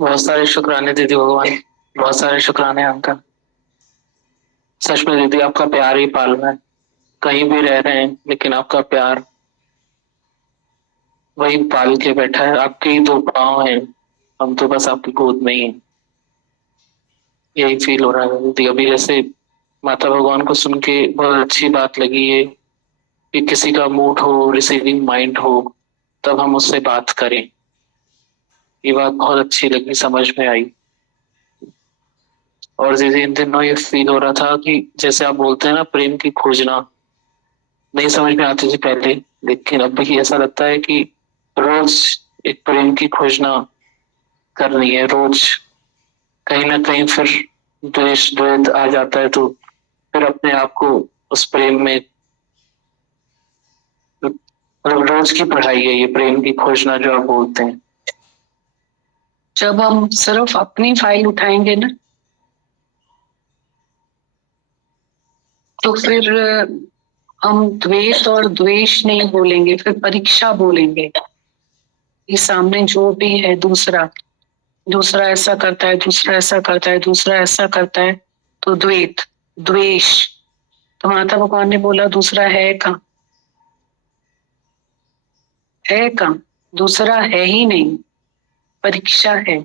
बहुत सारे शुक्राने दीदी भगवान, बहुत सारे शुक्राने अंकल। सच में दीदी आपका प्यार ही पालना है। कहीं भी रह रहे हैं लेकिन आपका प्यार वही पाल के बैठा है। आपके ही 2 पाँव हैं, हम तो बस आपकी गोद में ही हैं। यही फील हो रहा है दीदी। अभी जैसे माता भगवान को सुन के बहुत अच्छी बात लगी है कि किसी का मूड हो, रिसीविंग माइंड हो, तब हम उससे बात करें। ये बात बहुत अच्छी लगी, समझ में आई। और दीदी इन दिनों ये फील हो रहा था कि जैसे आप बोलते हैं ना, प्रेम की खोजना नहीं समझ में आती थी पहले, लेकिन अब भी ऐसा लगता है कि रोज एक प्रेम की खोजना करनी है। रोज कहीं ना कहीं फिर द्वेष द्वैत आ जाता है, तो फिर अपने आप को उस प्रेम में, रोज की पढ़ाई है ये प्रेम की खोजना जो आप बोलते हैं। जब हम सिर्फ अपनी फाइल उठाएंगे ना, तो फिर हम द्वेष और द्वेष नहीं बोलेंगे, फिर परीक्षा बोलेंगे। ये सामने जो भी है, दूसरा ऐसा करता है, दूसरा ऐसा करता है, दूसरा ऐसा करता है, तो द्वेष द्वेष। तो माता भगवान ने बोला दूसरा है कहाँ, है कहाँ, दूसरा है ही नहीं, परीक्षा है।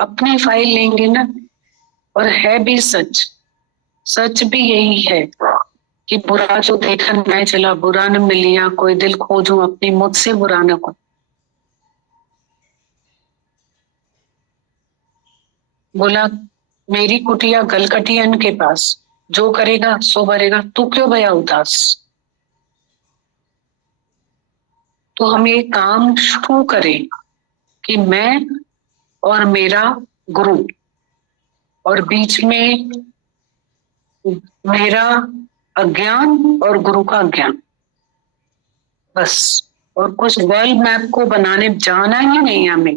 अपनी फाइल लेंगे ना, और है भी सच, सच भी यही है कि बुरा जो देखन मैं चला, बुरा न मिलिया कोई, दिल खोजूं अपनी मुझसे बुरा न को। बोला मेरी कुटिया गलकटियन के पास, जो करेगा सो भरेगा, तू क्यों भया उदास। तो हम ये काम शुरू करें कि मैं और मेरा गुरु, और बीच में मेरा अज्ञान और गुरु का ज्ञान, बस। और कुछ वर्ल्ड मैप को बनाने जाना ही नहीं हमें।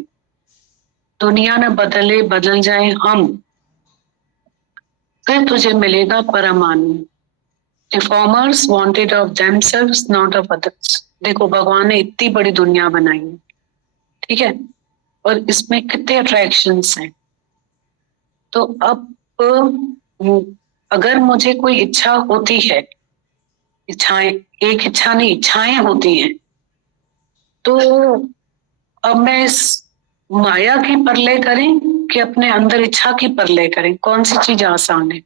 दुनिया न बदले, बदल जाए हम, फिर तुझे मिलेगा परमाणु। Reformers wanted of themselves not of others. देखो भगवान ने इतनी बड़ी दुनिया बनाई है, ठीक है, और इसमें कितने अट्रैक्शंस हैं। तो अब अगर मुझे कोई इच्छा होती है, इच्छाएं, एक इच्छा नहीं, इच्छाएं होती हैं, तो अब मैं इस माया की परले करें कि अपने अंदर इच्छा की परले करें, कौन सी चीज आसान है।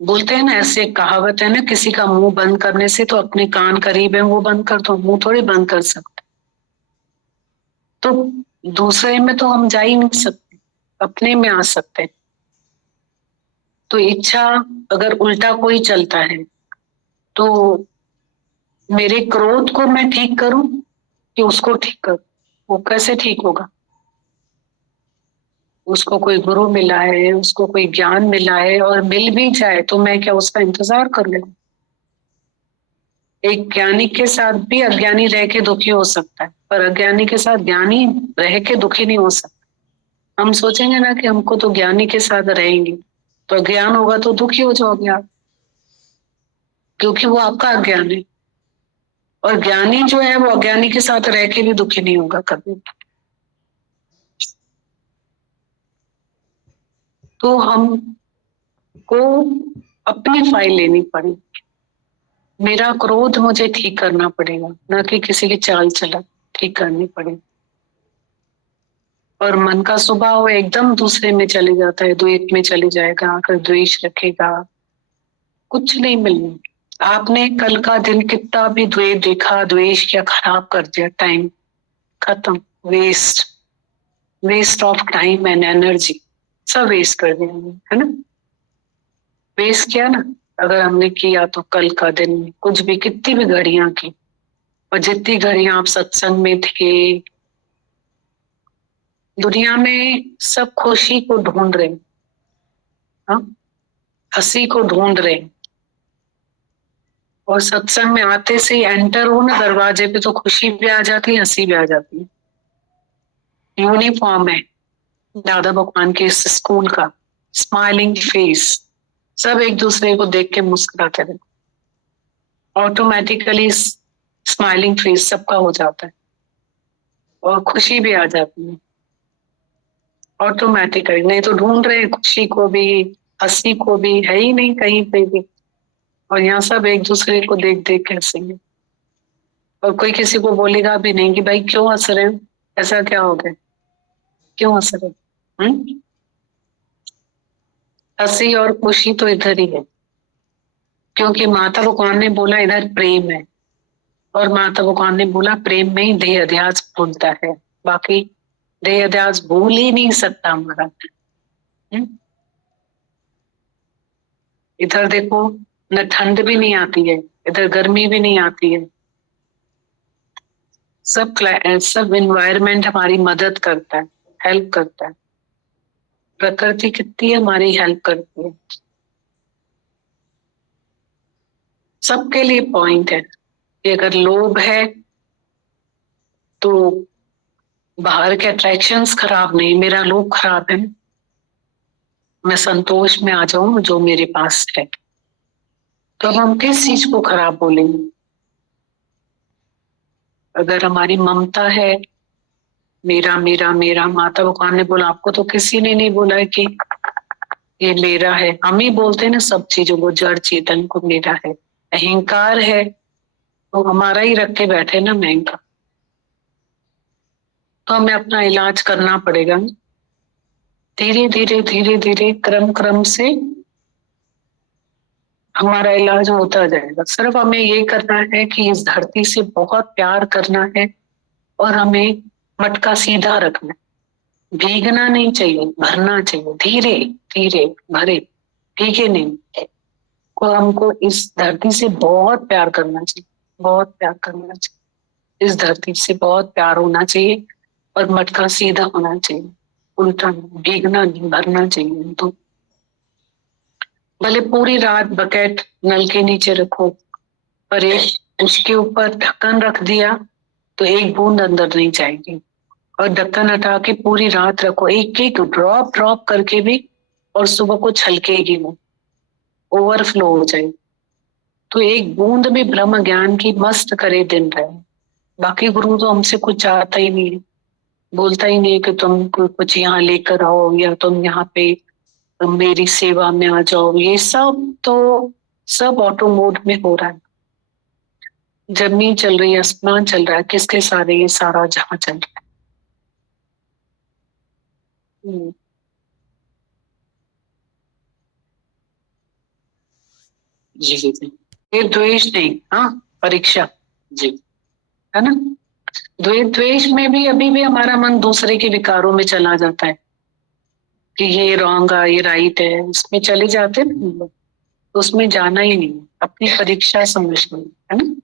बोलते हैं ना, ऐसे एक कहावत है ना, किसी का मुंह बंद करने से तो अपने कान करीब है वो बंद कर दो, मुंह थोड़ी बंद कर सकते। तो दूसरे में तो हम जा ही नहीं सकते, अपने में आ सकते हैं। तो इच्छा अगर उल्टा कोई चलता है, तो मेरे क्रोध को मैं ठीक करूं कि उसको ठीक करूं, वो कैसे ठीक होगा। उसको कोई गुरु मिला है, उसको कोई ज्ञान मिला है, और मिल भी जाए तो मैं क्या उसका इंतजार कर लूं। एक ज्ञानी के साथ भी अज्ञानी रह के दुखी हो सकता है, पर अज्ञानी के साथ ज्ञानी रह के दुखी नहीं हो सकता। हम सोचेंगे ना कि हमको तो ज्ञानी के साथ रहेंगे, तो अज्ञान होगा तो दुखी हो जाओगे आप, क्योंकि वो आपका अज्ञान है। और ज्ञानी जो है वो अज्ञानी के साथ रह के भी दुखी नहीं होगा कभी। तो हमको अपनी फाइल लेनी पड़ेगी। मेरा क्रोध मुझे ठीक करना पड़ेगा, ना कि किसी की चाल चला ठीक करनी पड़ेगी। और मन का स्वभाव एकदम दूसरे में चले जाता है, द्वेष में चले जाएगा, अगर द्वेष रखेगा कुछ नहीं मिलना। आपने कल का दिन कितना भी द्वेष देखा, द्वेष क्या खराब कर दिया, टाइम खत्म, waste, waste of time and energy, सब वेस्ट कर दिया है ना। वेस्ट किया ना अगर हमने किया, तो कल का दिन कुछ भी, कितनी भी घड़ियां की, और जितनी घड़ियां आप सत्संग में थे, दुनिया में सब खुशी को ढूंढ रहे, हाँ, हंसी को ढूंढ रहे, और सत्संग में आते से एंटर हो ना दरवाजे पे, तो खुशी भी आ जाती है, हंसी भी आ जाती है। यूनिफॉर्म है दादा भगवान के इस स्कूल का, स्माइलिंग फेस, सब एक दूसरे को देख के मुस्कुराते रहे, ऑटोमेटिकली स्माइलिंग फेस सबका हो जाता है, और खुशी भी आ जाती है ऑटोमेटिकली। नहीं तो ढूंढ रहे हैं खुशी को भी, हंसी को भी, है ही नहीं कहीं पे भी, और यहाँ सब एक दूसरे को देख देख के हंसेंगे। और कोई किसी को बोलेगा भी नहीं कि भाई क्यों हंस रहे हो, ऐसा क्या हो गया, क्यों हंस रहे हो। हंसी और खुशी तो इधर ही है, क्योंकि माता भगवान ने बोला इधर प्रेम है, और माता भगवान ने बोला प्रेम में ही देह अध्यास भूलता है, बाकी देह अध्यास भूल ही नहीं सकता हमारा। इधर देखो, न ठंड भी नहीं आती है, इधर गर्मी भी नहीं आती है, सब एनवायरमेंट हमारी मदद करता है, हेल्प करता है। प्रकृति कितनी हमारी हेल्प करती है। सबके लिए पॉइंट है कि अगर लोभ है तो बाहर के अट्रैक्शंस खराब नहीं, मेरा लोभ खराब है, मैं संतोष में आ जाऊं जो मेरे पास है, तो अब हम किस चीज को खराब बोलेंगे। अगर हमारी ममता है, मेरा मेरा मेरा, माता भगवान ने बोला आपको तो किसी ने नहीं बोला है कि ये मेरा है, हम ही बोलते हैं ना सब चीजों को, जड़ चेतन को मेरा है। अहंकार है तो हमारा ही रख के बैठे ना महंगा, तो हमें अपना इलाज करना पड़ेगा धीरे धीरे धीरे धीरे, क्रम क्रम से हमारा इलाज होता जाएगा। सिर्फ हमें ये करना है कि इस धरती से बहुत प्यार करना है, और हमें मटका सीधा रखना, भीगना नहीं चाहिए, भरना चाहिए, धीरे धीरे भरे, भीगे नहीं। को हमको इस धरती से बहुत प्यार करना चाहिए, बहुत प्यार करना चाहिए, इस धरती से बहुत प्यार होना चाहिए और मटका सीधा होना चाहिए, उल्टा नहीं, भीगना नहीं, भरना चाहिए। तो भले पूरी रात बकेट नल के नीचे रखो, पर एक उसके ऊपर ढक्कन रख दिया तो एक बूंद अंदर नहीं जाएगी, और ढक्कन हटा के पूरी रात रखो, एक एक ड्रॉप ड्रॉप करके भी, और सुबह को छलकेगी, वो ओवरफ्लो हो जाएगी। तो एक बूंद भी ब्रह्म ज्ञान की मस्त करे दिन रहे। बाकी गुरु तो हमसे कुछ चाहता ही नहीं है, बोलता ही नहीं है कि तुम कुछ यहाँ लेकर आओ या तुम यहाँ पे मेरी सेवा में आ जाओ। ये सब तो सब ऑटो मोड में हो रहा है, जमीन चल रही है, आसमान चल रहा है, किसके सारे ये सारा जहां चल रहा है। जी जी जी ये द्वेष नहीं, हाँ परीक्षा जी है ना। द्वेष में भी अभी भी हमारा मन दूसरे के विकारों में चला जाता है कि ये रॉन्ग है, ये राइट है, इसमें चले जाते हैं ना हम लोग। तो उसमें जाना ही नहीं, अपनी परीक्षा समझना है ना।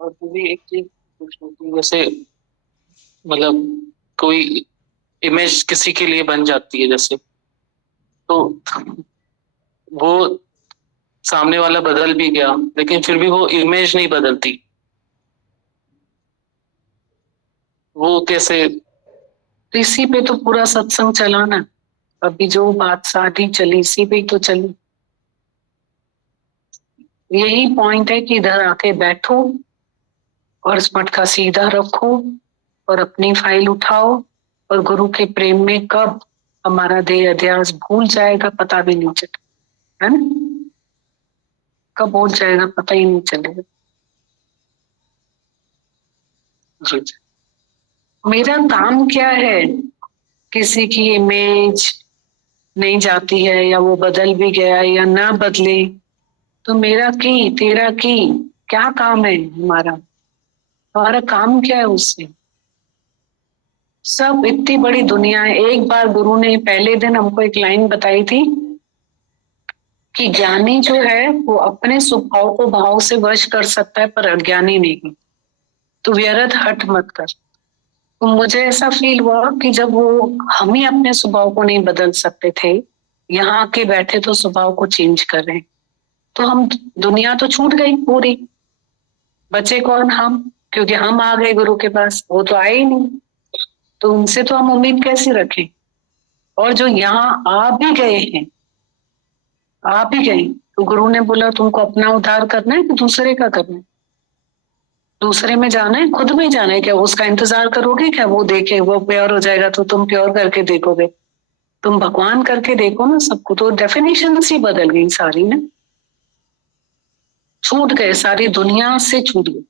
और भी एक चीज पूछनी थी, जैसे मतलब कोई इमेज किसी के लिए बन जाती है, जैसे तो वो सामने वाला बदल भी गया लेकिन फिर भी वो इमेज नहीं बदलती, वो कैसे? तो इसी पे तो पूरा सत्संग चला ना, अभी जो बात साधी चली इसी पे ही तो चली। यही पॉइंट है कि इधर आके बैठो और इस मटका सीधा रखो और अपनी फाइल उठाओ, और गुरु के प्रेम में कब हमारा देह अध्यास भूल जाएगा पता भी नहीं चलेगा, है ना। कब भूल जाएगा पता ही नहीं चलेगा। जी जी मेरा काम क्या है, किसी की इमेज नहीं जाती है या वो बदल भी गया या ना बदले, तो मेरा की तेरा की क्या काम है हमारा, हमारा काम क्या है उससे। सब इतनी बड़ी दुनिया है। एक बार गुरु ने पहले दिन हमको एक लाइन बताई थी कि ज्ञानी जो है वो अपने स्वभाव को भाव से वश कर सकता है पर अज्ञानी नहीं। तो व्यर्थ हट मत कर। तो मुझे ऐसा फील हुआ कि जब वो हम ही अपने स्वभाव को नहीं बदल सकते थे, यहाँ आके बैठे तो स्वभाव को चेंज कर रहे हैं, तो हम दुनिया तो छूट गई पूरी, बचे कौन हम, क्योंकि हम आ गए गुरु के पास, वो तो आए ही नहीं, तो उनसे तो हम उम्मीद कैसे रखें। और जो यहाँ आ भी गए हैं, आ भी गए, तो गुरु ने बोला तुमको अपना उद्धार करना है कि दूसरे का करना है, दूसरे में जाना है खुद में जाना है क्या, उसका इंतजार करोगे क्या, वो देखे वो प्योर हो जाएगा तो तुम प्योर करके देखोगे, तुम भगवान करके देखो ना सबको। तो डेफिनेशन सी बदल गई सारी ना, छूट गए, सारी दुनिया से छूट गई,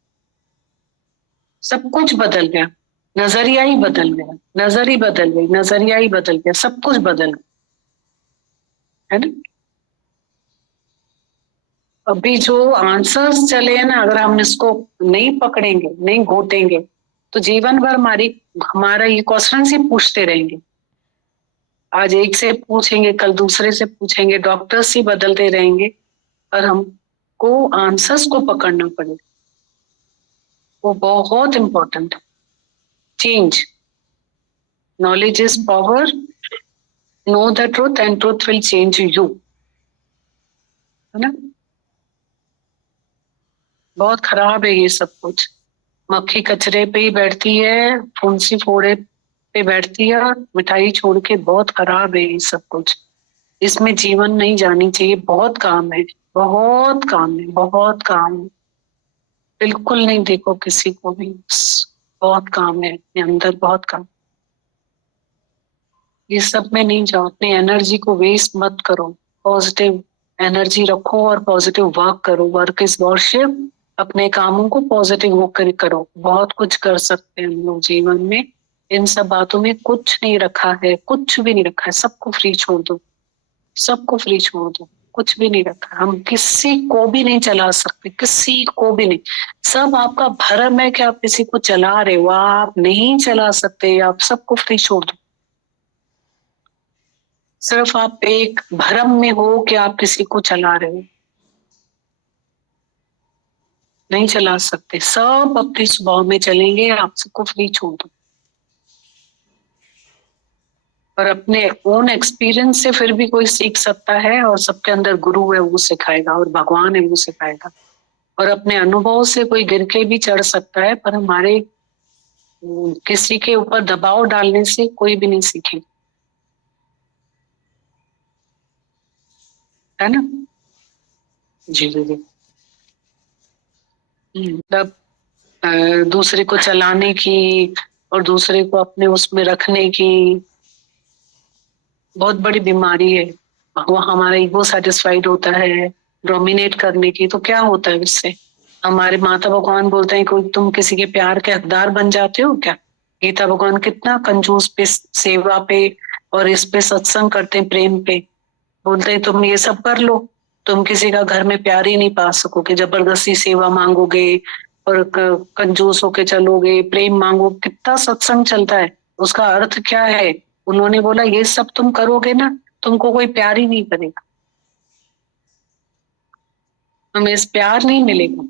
सब कुछ बदल गया, नजरिया ही बदल गया, नजर ही बदल गई, नजरिया ही बदल गया, सब कुछ बदल गया, है ना। अभी जो आंसर्स चले हैं ना, अगर हम इसको नहीं पकड़ेंगे, नहीं घोटेंगे, तो जीवन भर हमारा ये क्वेश्चन ही पूछते रहेंगे। आज एक से पूछेंगे, कल दूसरे से पूछेंगे, डॉक्टर्स ही बदलते रहेंगे, और हमको आंसर्स को पकड़ना पड़ेगा, वो बहुत इंपॉर्टेंट है। Change, knowledge is power, know the truth and truth will change you, है ना। बहुत खराब है ये सब कुछ, मक्खी कचरे पे ही बैठती है, फुंसी फोड़े पे बैठती है, और मिठाई छोड़ के बहुत खराब है ये सब कुछ। इसमें जीवन नहीं जानी चाहिए, बहुत काम है, बहुत काम है, बहुत काम है, बिल्कुल नहीं देखो किसी को भी, बहुत काम है अपने अंदर, बहुत काम। ये सब में नहीं जाओ, अपनी एनर्जी को वेस्ट मत करो, पॉजिटिव एनर्जी रखो और पॉजिटिव वर्क करो। वर्क इज वर्शिप, अपने कामों को पॉजिटिव होकर करो, बहुत कुछ कर सकते हैं हम लोग जीवन में। इन सब बातों में कुछ नहीं रखा है, कुछ भी नहीं रखा है, सबको फ्री छोड़ दो, सबको फ्री छोड़ दो। कुछ भी नहीं रखा। हम किसी को भी नहीं चला सकते, किसी को भी नहीं। सब आपका भरम है कि आप किसी को चला रहे हो, आप नहीं चला सकते। आप सबको फ्री छोड़ दो। सिर्फ आप एक भरम में हो कि आप किसी को चला रहे हो, नहीं चला सकते। सब अपने स्वभाव में चलेंगे, आप सबको फ्री छोड़ दो। और अपने ओन एक्सपीरियंस से फिर भी कोई सीख सकता है, और सबके अंदर गुरु है वो सिखाएगा, और भगवान है वो सिखाएगा। और अपने अनुभव से कोई गिर के भी चढ़ सकता है, पर हमारे किसी के ऊपर दबाव डालने से कोई भी नहीं सीखेगा, है ना? जी जी जी। मतलब दूसरे को चलाने की और दूसरे को अपने उसमें रखने की बहुत बड़ी बीमारी है। वो हमारा ईगो सेटिस्फाइड होता है डोमिनेट करने की, तो क्या होता है इससे? हमारे माता भगवान बोलते हैं कि तुम किसी के प्यार के हकदार बन जाते हो क्या? गीता भगवान कितना कंजूस पे, सेवा पे और इस पे सत्संग करते हैं, प्रेम पे। बोलते हैं तुम ये सब कर लो, तुम किसी का घर में प्यार ही नहीं पा सकोगे। जबरदस्ती सेवा मांगोगे और कंजूस होके चलोगे, प्रेम मांगो। कितना सत्संग चलता है, उसका अर्थ क्या है? उन्होंने बोला ये सब तुम करोगे ना, तुमको कोई प्यार ही नहीं करेगा, तुम्हें इस प्यार नहीं मिलेगा।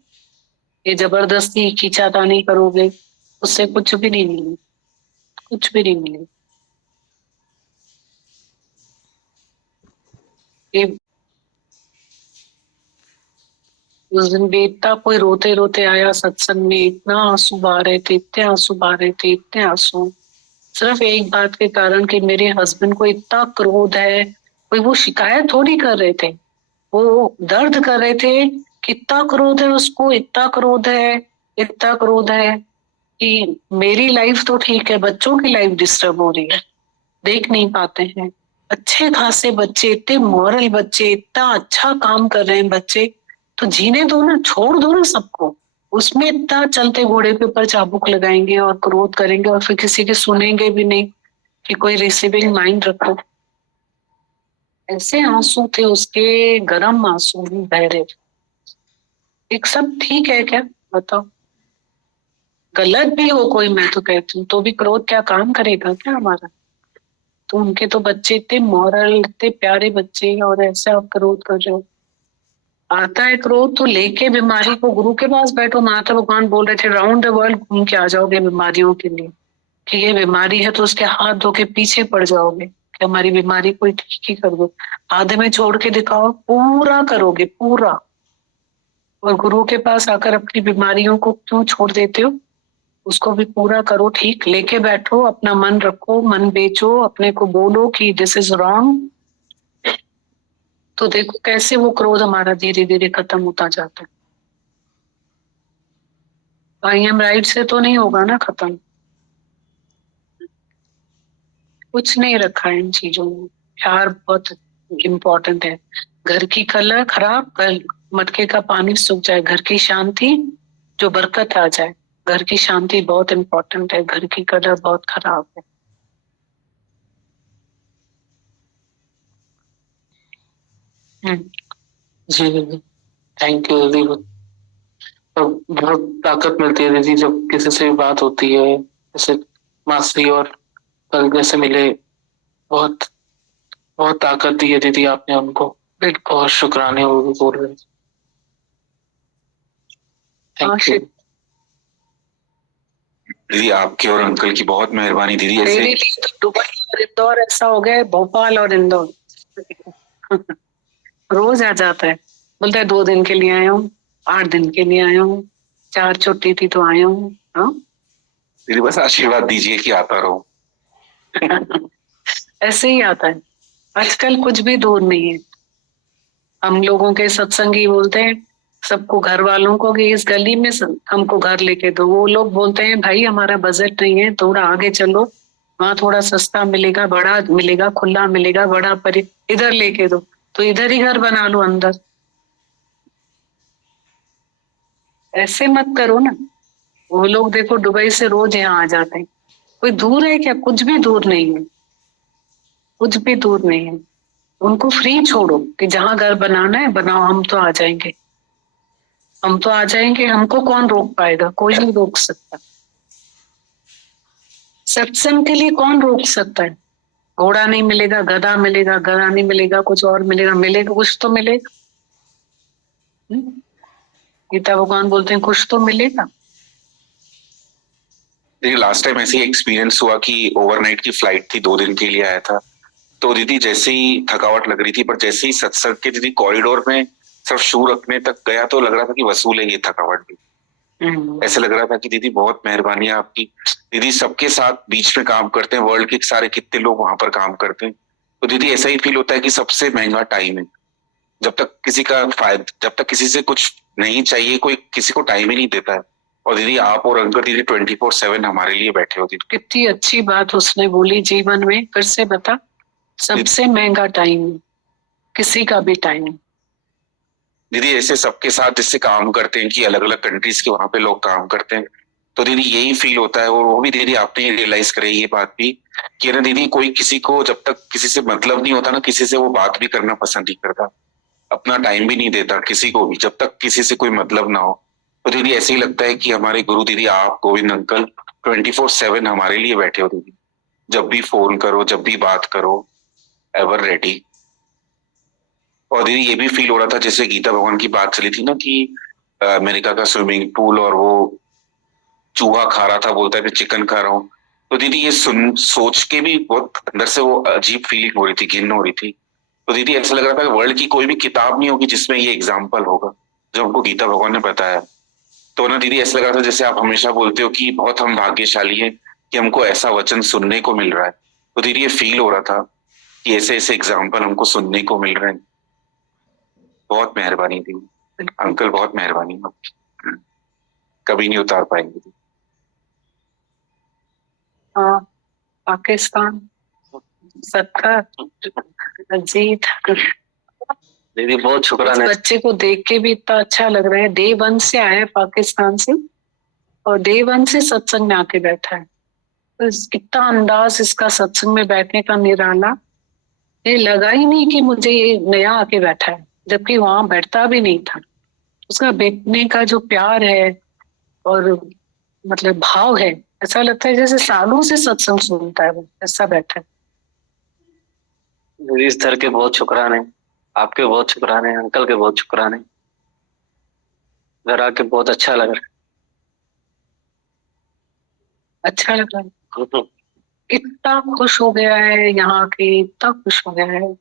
ये जबरदस्ती खींचातानी करोगे, उससे कुछ भी नहीं मिलेगा, कुछ भी नहीं मिलेगा। ये उस दिन बेटा कोई रोते रोते आया सत्संग में, इतना आंसू बहा रहे थे, इतने आंसू बहा रहे थे, इतने आंसू, सिर्फ एक बात के कारण कि मेरे हस्बैंड को इतना क्रोध है। कोई वो शिकायत थोड़ी कर रहे थे, वो दर्द कर रहे थे कि इतना क्रोध है उसको, इतना क्रोध है, इतना क्रोध है कि मेरी लाइफ तो ठीक है, बच्चों की लाइफ डिस्टर्ब हो रही है, देख नहीं पाते हैं। अच्छे खासे बच्चे, इतने मॉरल बच्चे, इतना अच्छा काम कर रहे हैं बच्चे, तो जीने दो ना, छोड़ दो ना सबको। उसमें इतना चलते घोड़े के ऊपर चाबुक लगाएंगे और क्रोध करेंगे, और फिर किसी के सुनेंगे भी नहीं कि कोई रिसीविंग माइंड रखो। ऐसे आंसू थे उसके, गर्म आंसू बह रहे थे। एक सब ठीक है क्या बताओ? गलत भी हो कोई, मैं तो कहती हूँ, तो भी क्रोध क्या काम करेगा क्या हमारा? तो उनके तो बच्चे इतने मॉरल, इतने प्यारे बच्चे, और ऐसे आप क्रोध कर रहे हो। आता है क्रोध तो लेके बीमारी को गुरु के पास बैठो। माता भगवान बोल रहे थे राउंड द वर्ल्ड घूम के आ जाओगे बीमारियों के लिए, कि ये बीमारी है तो उसके हाथ धो के पीछे पड़ जाओगे कि हमारी बीमारी को ठीक ही कर दो। आधे में छोड़ के दिखाओ, पूरा करोगे पूरा। और गुरु के पास आकर अपनी बीमारियों को क्यों छोड़ देते हो? उसको भी पूरा करो, ठीक लेके बैठो, अपना मन रखो, मन बेचो, अपने को बोलो कि दिस इज रॉन्ग। तो देखो कैसे वो क्रोध हमारा धीरे धीरे खत्म होता जाता है। आई एम राइट से तो नहीं होगा ना खत्म, कुछ नहीं रखा है इन चीजों में। प्यार बहुत इम्पोर्टेंट है। घर की कलर खराब, कल मटके का पानी सूख जाए, घर की शांति, जो बरकत आ जाए। घर की शांति बहुत इम्पोर्टेंट है, घर की कलर बहुत खराब है। जी दीदी, थैंक यू दीदी। और बहुत ताकत मिलती है दीदी जब किसी से भी बात होती है, जैसे मासी और कल जैसे मिले, बहुत बहुत ताकत दी है दीदी आपने उनको। बहुत शुक्राने वो भी बोल रहे। थैंक यू दीदी, आपकी और अंकल की बहुत मेहरबानी दीदी। मेरे ऐसे लिए तो दुबई और इंदौर ऐसा हो गया है, भोपाल और इंदौर रोज आ जाता है, बोलता है 2 दिन के लिए आया हूँ, 8 दिन के लिए आया हूँ, 4 छुट्टी थी तो आया हूँ। हाँ दीदी बस आशीर्वाद दीजिए कि आता रहो। ऐसे ही आता है। आजकल कुछ भी दूर नहीं है। हम लोगों के सत्संगी बोलते हैं सबको, घर वालों को, कि इस गली में हमको घर लेके दो। वो लोग बोलते हैं भाई हमारा बजट नहीं है, थोड़ा आगे चलो, वहां थोड़ा सस्ता मिलेगा, बड़ा मिलेगा, खुला मिलेगा, बड़ा पर इधर लेके दो। तो इधर ही घर बना लो अंदर। ऐसे मत करो ना। वो लोग देखो दुबई से रोज यहाँ आ जाते हैं। कोई दूर है क्या? कुछ भी दूर नहीं है, कुछ भी दूर नहीं है। उनको फ्री छोड़ो कि जहां घर बनाना है बनाओ, हम तो आ जाएंगे, हम तो आ जाएंगे, हमको कौन रोक पाएगा? कोई नहीं रोक सकता। सत्संग के लिए कौन रोक सकता है? घोड़ा नहीं मिलेगा, गधा मिलेगा, गधा नहीं मिलेगा, कुछ और मिलेगा, मिलेगा कुछ तो मिलेगा। गीता भगवान बोलते हैं कुछ तो मिलेगा। दीदी लास्ट टाइम ऐसे ही एक्सपीरियंस हुआ कि ओवरनाइट की फ्लाइट थी, 2 दिन के लिए आया था। तो दीदी जैसे ही थकावट लग रही थी, पर जैसे ही सत्संग के दीदी कॉरिडोर में सिर्फ शू रखने तक गया तो लग रहा था कि वसूल है ये थकावट भी। ऐसे लग रहा था कि दीदी बहुत मेहरबानी है आपकी। दीदी सबके साथ बीच में काम करते हैं, वर्ल्ड के सारे कितने लोग वहां पर काम करते हैं। तो दीदी ऐसा ही फील होता है कि सबसे महंगा टाइम है। जब तक किसी का फायदा, जब तक किसी से कुछ नहीं चाहिए, कोई किसी को टाइम ही नहीं देता है। और दीदी आप और अंकल दीदी 24/7 हमारे लिए बैठे हो दीदी। कितनी अच्छी बात उसने बोली जीवन में। फिर से बता। सबसे महंगा टाइम, किसी का भी टाइम। दीदी ऐसे सबके साथ जिससे काम करते हैं कि अलग अलग कंट्रीज के वहां पे लोग काम करते हैं, तो दीदी यही फील होता है। और वो भी दीदी आपने रियलाइज करे ये बात भी कि ना दीदी, कोई किसी को जब तक किसी से मतलब नहीं होता ना, किसी से वो बात भी करना पसंद नहीं करता, अपना टाइम भी नहीं देता किसी को भी, जब तक किसी से कोई मतलब ना हो। तो दीदी ऐसे ही लगता है कि हमारे गुरु दीदी आप गोविंद अंकल 24/7 हमारे लिए बैठे हो दीदी। जब भी फोन करो, जब भी बात करो, एवर रेडी। और दीदी ये भी फील हो रहा था, जैसे गीता भगवान की बात चली थी ना कि अमेरिका का स्विमिंग पूल और वो चूहा खा रहा था, बोलता है मैं चिकन खा रहा हूँ। तो दीदी ये सोच के भी बहुत अंदर से वो अजीब फीलिंग हो रही थी, घिन हो रही थी। तो दीदी ऐसा लग रहा था कि वर्ल्ड की कोई भी किताब नहीं होगी जिसमें ये एग्जाम्पल होगा जो हमको गीता भगवान ने बताया। तो ना दीदी ऐसा लग रहा था जैसे आप हमेशा बोलते हो कि बहुत हम भाग्यशाली हैं कि हमको ऐसा वचन सुनने को मिल रहा है। तो दीदी ये फील हो रहा था कि ऐसे ऐसे एग्जाम्पल हमको सुनने को मिल रहे हैं। बहुत मेहरबानी दीदी, अंकल बहुत मेहरबानी, कभी नहीं उतार पाएंगे। हाँ, पाकिस्तान, सत्तर, अजीत। दीदी बहुत शुक्राना है। बच्चे को देख के भी इतना अच्छा लग रहा है। डे 1 से आया है पाकिस्तान से, और डे 1 से सत्संग में आके बैठा है। तो इतना अंदाज इसका सत्संग में बैठने का निराला, ये लगा ही नहीं कि मुझे ये नया आके बैठा है, जबकि वहां बैठता भी नहीं था। उसका बैठने का जो प्यार है और मतलब भाव है, ऐसा लगता है जैसे सालों से सत्संग सुनता है वो, ऐसा बैठा है। दीदी इस दर के बहुत शुक्राने, आपके बहुत शुक्राने, अंकल के बहुत शुक्राने। घर आके बहुत अच्छा लग रहा अच्छा लग रहा है। है। इतना खुश हो गया है यहाँ के, इतना खुश हो गया है।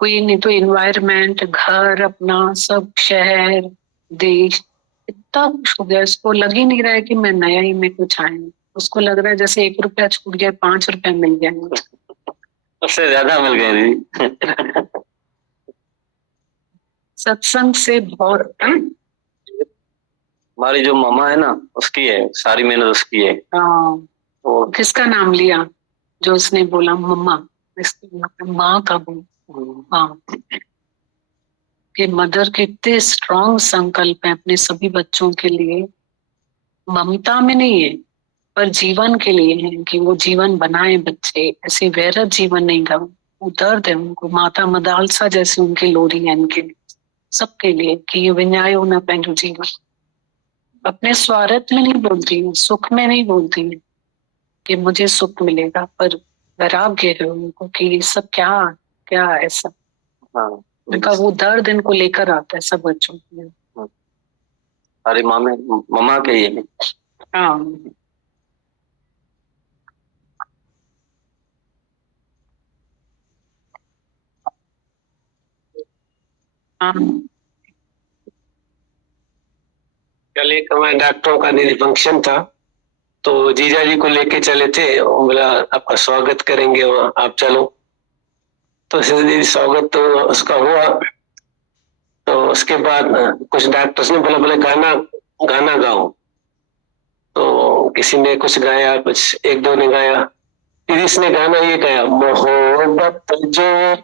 कोई नहीं तो एनवायरमेंट, घर अपना, सब शहर, देश, इतना खुश हो गया। इसको लग ही नहीं रहा है कि मैं नया ही में कुछ आया हूँ। उसको लग रहा है जैसे 1 रुपया छूट गया, 5 रुपया मिल गया। उससे ज्यादा मिल गए दीदी। सत्संग से बहुत। हमारी जो मामा है ना, उसकी है सारी मेहनत, उसकी है। हाँ, वो किसका नाम लिया जो उसने बोला मम्मा? माँ का बोल। हाँ, कि मदर के इतने स्ट्रॉन्ग संकल्प है अपने सभी बच्चों के लिए। ममता में नहीं है, पर जीवन के लिए है कि वो जीवन बनाए बच्चे, ऐसे वैरत जीवन नहीं गाओ। वो दर्द है उनको, माता मदालसा जैसे उनकी लोरी है इनके लिए, सबके लिए, कि ये विन्यायो न पहनो जीवन। अपने स्वार्थ में नहीं बोलती है, सुख में नहीं बोलती है कि मुझे सुख मिलेगा, पर वैराग्य है उनको कि ये सब क्या क्या ऐसा। हाँ, उनका वो दर्द इनको लेकर आता है सब बच्चों के। सारी मामे मम्मा के ही है। हाँ, हाँ, कल एक हमारे डॉक्टरों का निधि फंक्शन था, तो जीजा जी को लेके चले थे। वो बोला आपका स्वागत करेंगे वहाँ, आप चलो। तो दीदी स्वागत तो उसका हुआ। तो उसके बाद कुछ डॉक्टर्स ने बोला बोले गाना गाना गाओ। तो किसी ने कुछ गाया, कुछ 1-2 ने गाया। फिर इसने गाना ये गाया, मोहब्बत जो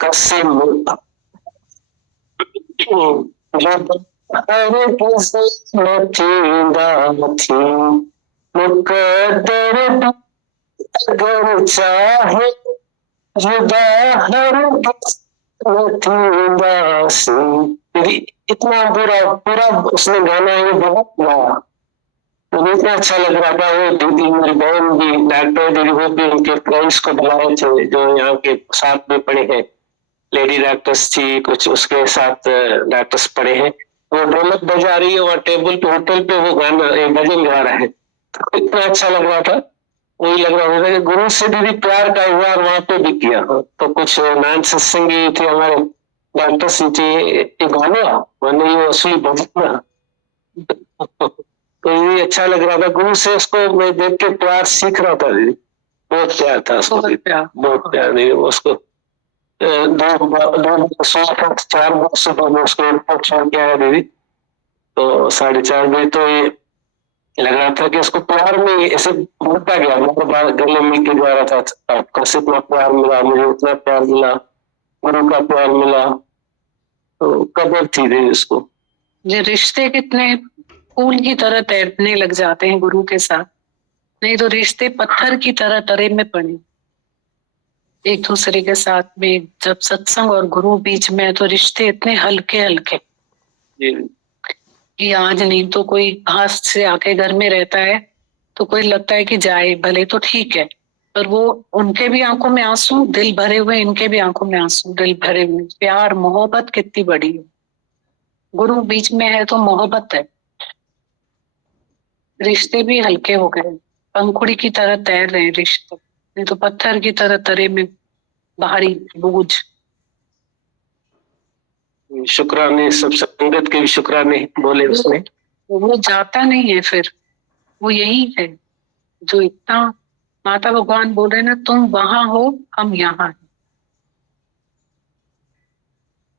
कसिम जो अरे किसी में थी मुकद्दर अगर चाहे जुदा हर दीदी इतना पूरा पूरा उसने गाना ये बहुत गाया, मुझे इतना अच्छा लग रहा था। वो दीदी मेरी बहन भी डॉक्टर दीदी, वो भी उनके फ्रेंड्स को बुलाए थे जो यहाँ के साथ में पढ़े हैं, लेडी डॉक्टर्स थी कुछ, उसके साथ डॉक्टर्स पढ़े हैं। वो ढोलक बजा रही है वहाँ टेबल पे, होटल पे, वो गाना भजन गा रहा है, तो इतना अच्छा लग रहा था। वही लग रहा था कि गुरु से दीदी प्यार का इजहार वहां पे भी किया। तो कुछ नान सत्संगी थे हमारे डॉक्टर्स थे, ये गाना मैंने ये असली भजन तो ये अच्छा लग रहा था। गुरु से उसको मैं देख के प्यार सीख रहा था दीदी, बहुत प्यार था उसको, बहुत प्यार। बहुत प्यार नहीं उसको। दो 4 बजे सुबह में उसको एयरपोर्ट छोड़ के आया दीदी, तो 4:30 बजे तो ये लग रहा था कि उसको प्यार में ऐसे बढ़ता गया, मतलब गले मिल के जा रहा था, आपका से इतना प्यार मिला, मुझे उतना प्यार मिला, गुरु का प्यार मिला, तो कदर थी दीदी उसको। ये रिश्ते कितने फूल की तरह तैरने लग जाते हैं गुरु के साथ, नहीं तो रिश्ते पत्थर की तरह तरे में पड़े एक दूसरे के साथ में। जब सत्संग और गुरु बीच में है तो रिश्ते इतने हल्के हल्के कि आज नहीं तो कोई घास से आके घर में रहता है तो कोई लगता है कि जाए भले तो ठीक है, पर वो उनके भी आंखों में आंसू, दिल भरे हुए, इनके भी आंखों में आंसू, दिल भरे हुए। प्यार मोहब्बत कितनी बड़ी है, गुरु बीच में है तो मोहब्बत है। रिश्ते भी हल्के हो गए, पंखुड़ी की तरह तैर रहे हैं रिश्ते, नहीं तो पत्थर की तरह तरे में भारी बोझ। शुक्राने, सब संगत के भी शुक्राने बोले उसने। वो जाता नहीं है फिर, वो यही है जो इतना माता भगवान बोल रहे हैं ना, तुम वहां हो हम यहाँ हैं,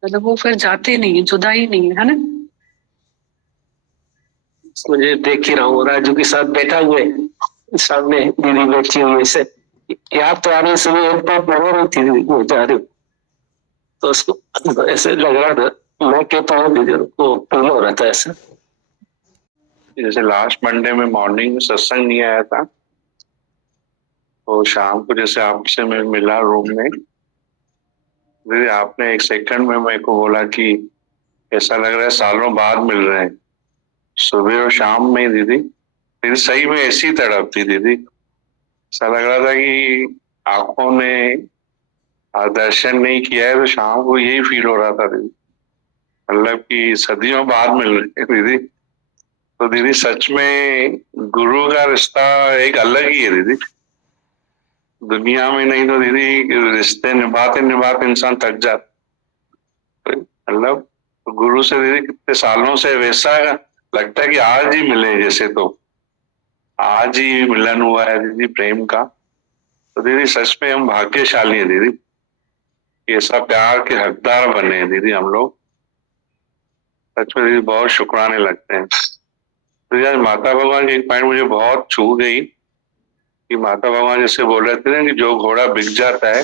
मतलब वो फिर जाते नहीं है, जुदा ही नहीं है ना। मुझे देख ही रहा हूँ राजू के साथ बैठा हुए, सामने दीदी बैठी हुई से, याद तो आने से एयरपोर्ट में हो रही थी दीदी, वो जा रही, तो उसको ऐसे लग रहा था, मैं कहता हूँ दीदी को फील हो रहा था ऐसा। जैसे लास्ट मंडे में मॉर्निंग में सत्संग नहीं आया था, तो शाम को जैसे आपसे मैं मिला रूम में, दीदी आपने 1 सेकंड में मेरे को बोला कि ऐसा लग रहा है सालों बाद मिल रहे हैं, सुबह और शाम में दीदी। फिर सही में ऐसी तड़प थी दीदी, ऐसा लग रहा था कि आंखों ने दर्शन नहीं किया है, तो शाम को यही फील हो रहा था दीदी, मतलब कि सदियों बाद मिल रहे हैं दीदी। तो दीदी सच में गुरु का रिश्ता एक अलग ही है दीदी, दुनिया में नहीं तो दीदी रिश्ते निभाते निभाते इंसान थक जाता, मतलब गुरु से दीदी कितने सालों से वैसा लगता है कि आज ही मिले, जैसे तो आज ही मिलन हुआ है दीदी प्रेम का। तो दीदी सच में हम भाग्यशाली हैं दीदी, ऐसा प्यार के हकदार बने हैं दीदी हम लोग, सच में दीदी बहुत शुक्राने लगते हैं। तो यार माता भगवान की एक पॉइंट मुझे बहुत छू गई कि माता भगवान जैसे बोल रहे थे ना कि जो घोड़ा बिक जाता है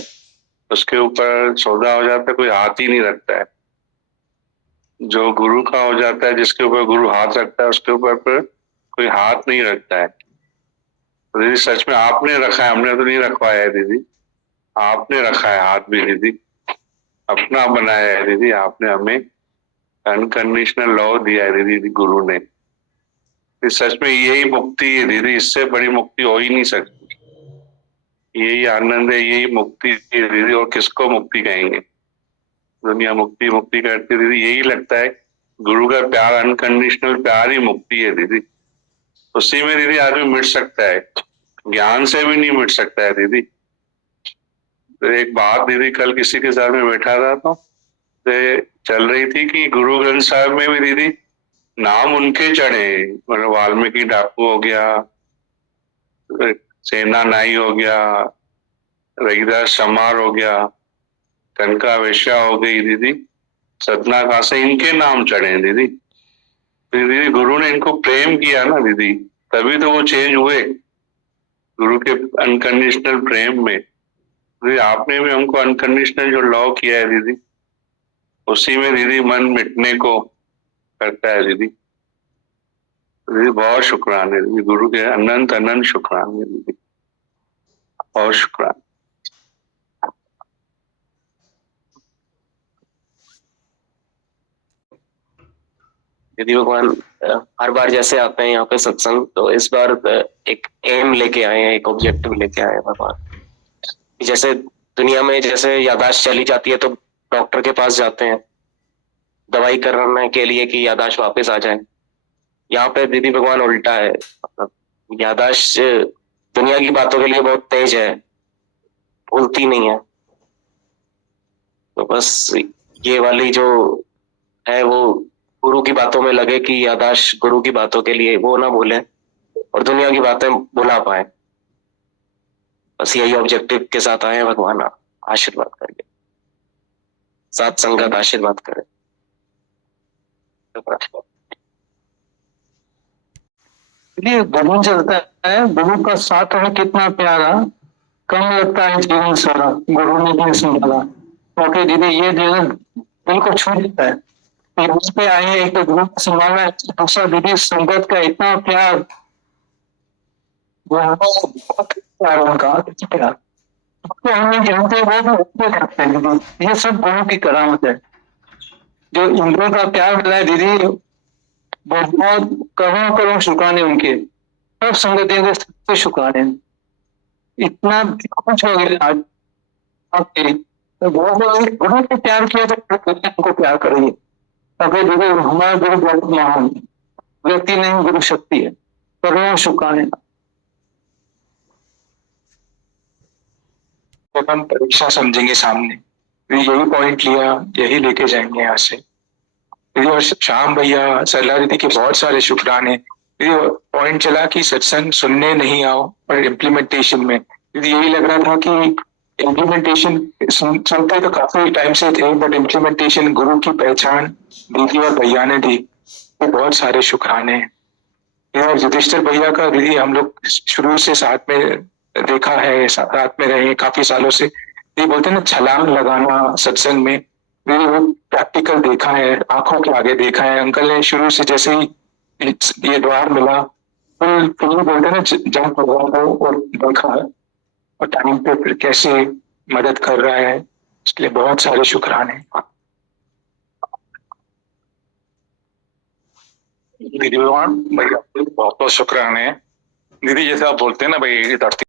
उसके ऊपर सौदा हो जाता है, कोई हाथ ही नहीं रखता है। जो गुरु का हो जाता है, जिसके ऊपर गुरु हाथ रखता है, उसके ऊपर कोई हाथ नहीं रखता है। तो दीदी सच में आपने रखा है, हमने तो नहीं रखवाया है दीदी, आपने रखा है हाथ भी दीदी, अपना बनाया है दीदी आपने, हमें अनकंडीशनल लव दिया है दीदी गुरु ने। सच में यही मुक्ति है दीदी, इससे बड़ी मुक्ति हो ही नहीं सकती, यही आनंद है, यही मुक्ति है दीदी, और किसको मुक्ति कहेंगे। दुनिया मुक्ति मुक्ति करती दीदी, यही लगता है गुरु का प्यार, अनकंडीशनल प्यार ही मुक्ति है दीदी, उसी में दीदी आदमी मिट सकता है, ज्ञान से भी नहीं मिट सकता है दीदी। तो एक बात दीदी, कल किसी के साथ में बैठा था तो चल रही थी कि गुरु ग्रंथ साहब में भी दीदी नाम उनके चढ़े, मतलब वाल्मीकि डाकू हो गया, सेना नाई हो गया, रविदास चमार हो गया, कनका वेश्या हो गई दीदी, सतना कासे, इनके नाम चढ़े दीदी। दीदी गुरु ने इनको प्रेम किया ना दीदी, तभी तो वो चेंज हुए गुरु के अनकंडीशनल प्रेम में। दीदी आपने भी हमको अनकंडीशनल जो लव किया है दीदी, उसी में दीदी मन मिटने को करता है दीदी। दीदी बहुत शुक्राने दीदी, गुरु के अनंत अनंत शुक्राने दीदी, बहुत शुक्राने। दीदी भगवान हर बार जैसे आते हैं यहाँ पे सत्संग, तो इस बार एक एम लेके आए हैं, एक ऑब्जेक्टिव लेके आए हैं भगवान। जैसे दुनिया में जैसे याददाश्त चली जाती है तो डॉक्टर के पास जाते हैं दवाई करने के लिए कि याददाश्त वापस आ जाए। यहाँ पे दीदी भगवान उल्टा है, मतलब याददाश्त दुनिया की बातों के लिए बहुत तेज है, भूलती नहीं है। तो बस ये वाली जो है वो गुरु की बातों में लगे कि याददाश्त गुरु की बातों के लिए वो ना भूले और दुनिया की बातें भुला पाए। बस यही ऑब्जेक्टिव के साथ आए हैं भगवान, आशीर्वाद करिए, साथ संगत आशीर्वाद करे। ये गुरु चलता है, गुरु का साथ है कितना प्यारा, कम लगता है जीवन सारा, गुरु ने भी संभाला। क्योंकि दीदी ये जो दिल को छू लेता है, उस पे आए एक तो गुरु का संभालना है, दूसरा दीदी संगत का इतना प्यार, वो बहुत प्यार उनका प्यार, तो हमें जानते हैं वो भी करते हैं दीदी। ये सब गुरु की करामत है, जो इंद्रों का प्यार मिला है दीदी, बहुत करोड़ों करोड़ शुक्राने उनके, सब संगतियों के सबसे शुक्राने। इतना कुछ हो गया आज आपके, तो वो गुरु को प्यार किया तो उनको प्यार करेंगे। अगर गुरु हमारा गुरु बहुत महान व्यक्ति नहीं, गुरु शक्ति है, करोड़ों शुक्राने। तो हम परीक्षा समझेंगे सामने, यही पॉइंट लिया, यही लेके जाएंगे यहाँ से। और श्याम भैया, सरला दीदी के बहुत सारे शुक्राने। पॉइंट चला कि सत्संग सुनने नहीं आओ और इम्प्लीमेंटेशन में, यही लग रहा था कि इम्प्लीमेंटेशन सुनते तो काफी टाइम से थे, बट इम्प्लीमेंटेशन गुरु की पहचान दीदी और भैया ने दी, तो बहुत सारे शुक्राने। और युधिष्ठिर भैया का दीदी हम लोग शुरू से साथ में देखा है, साथ में रहे काफी सालों से। ये बोलते हैं ना छलांग लगाना सत्संग में, वो प्रैक्टिकल देखा है, आंखों के आगे देखा है। अंकल ने शुरू से जैसे ही ये द्वार मिला तो बोलते हैं ना जंप लगा और देखा है, और टाइम पे फिर कैसे मदद कर रहा है, इसलिए बहुत सारे शुक्राने। दीदी भगवान भैया बहुत बहुत शुक्राने। दीदी जैसे आप बोलते हैं ना भाई धरती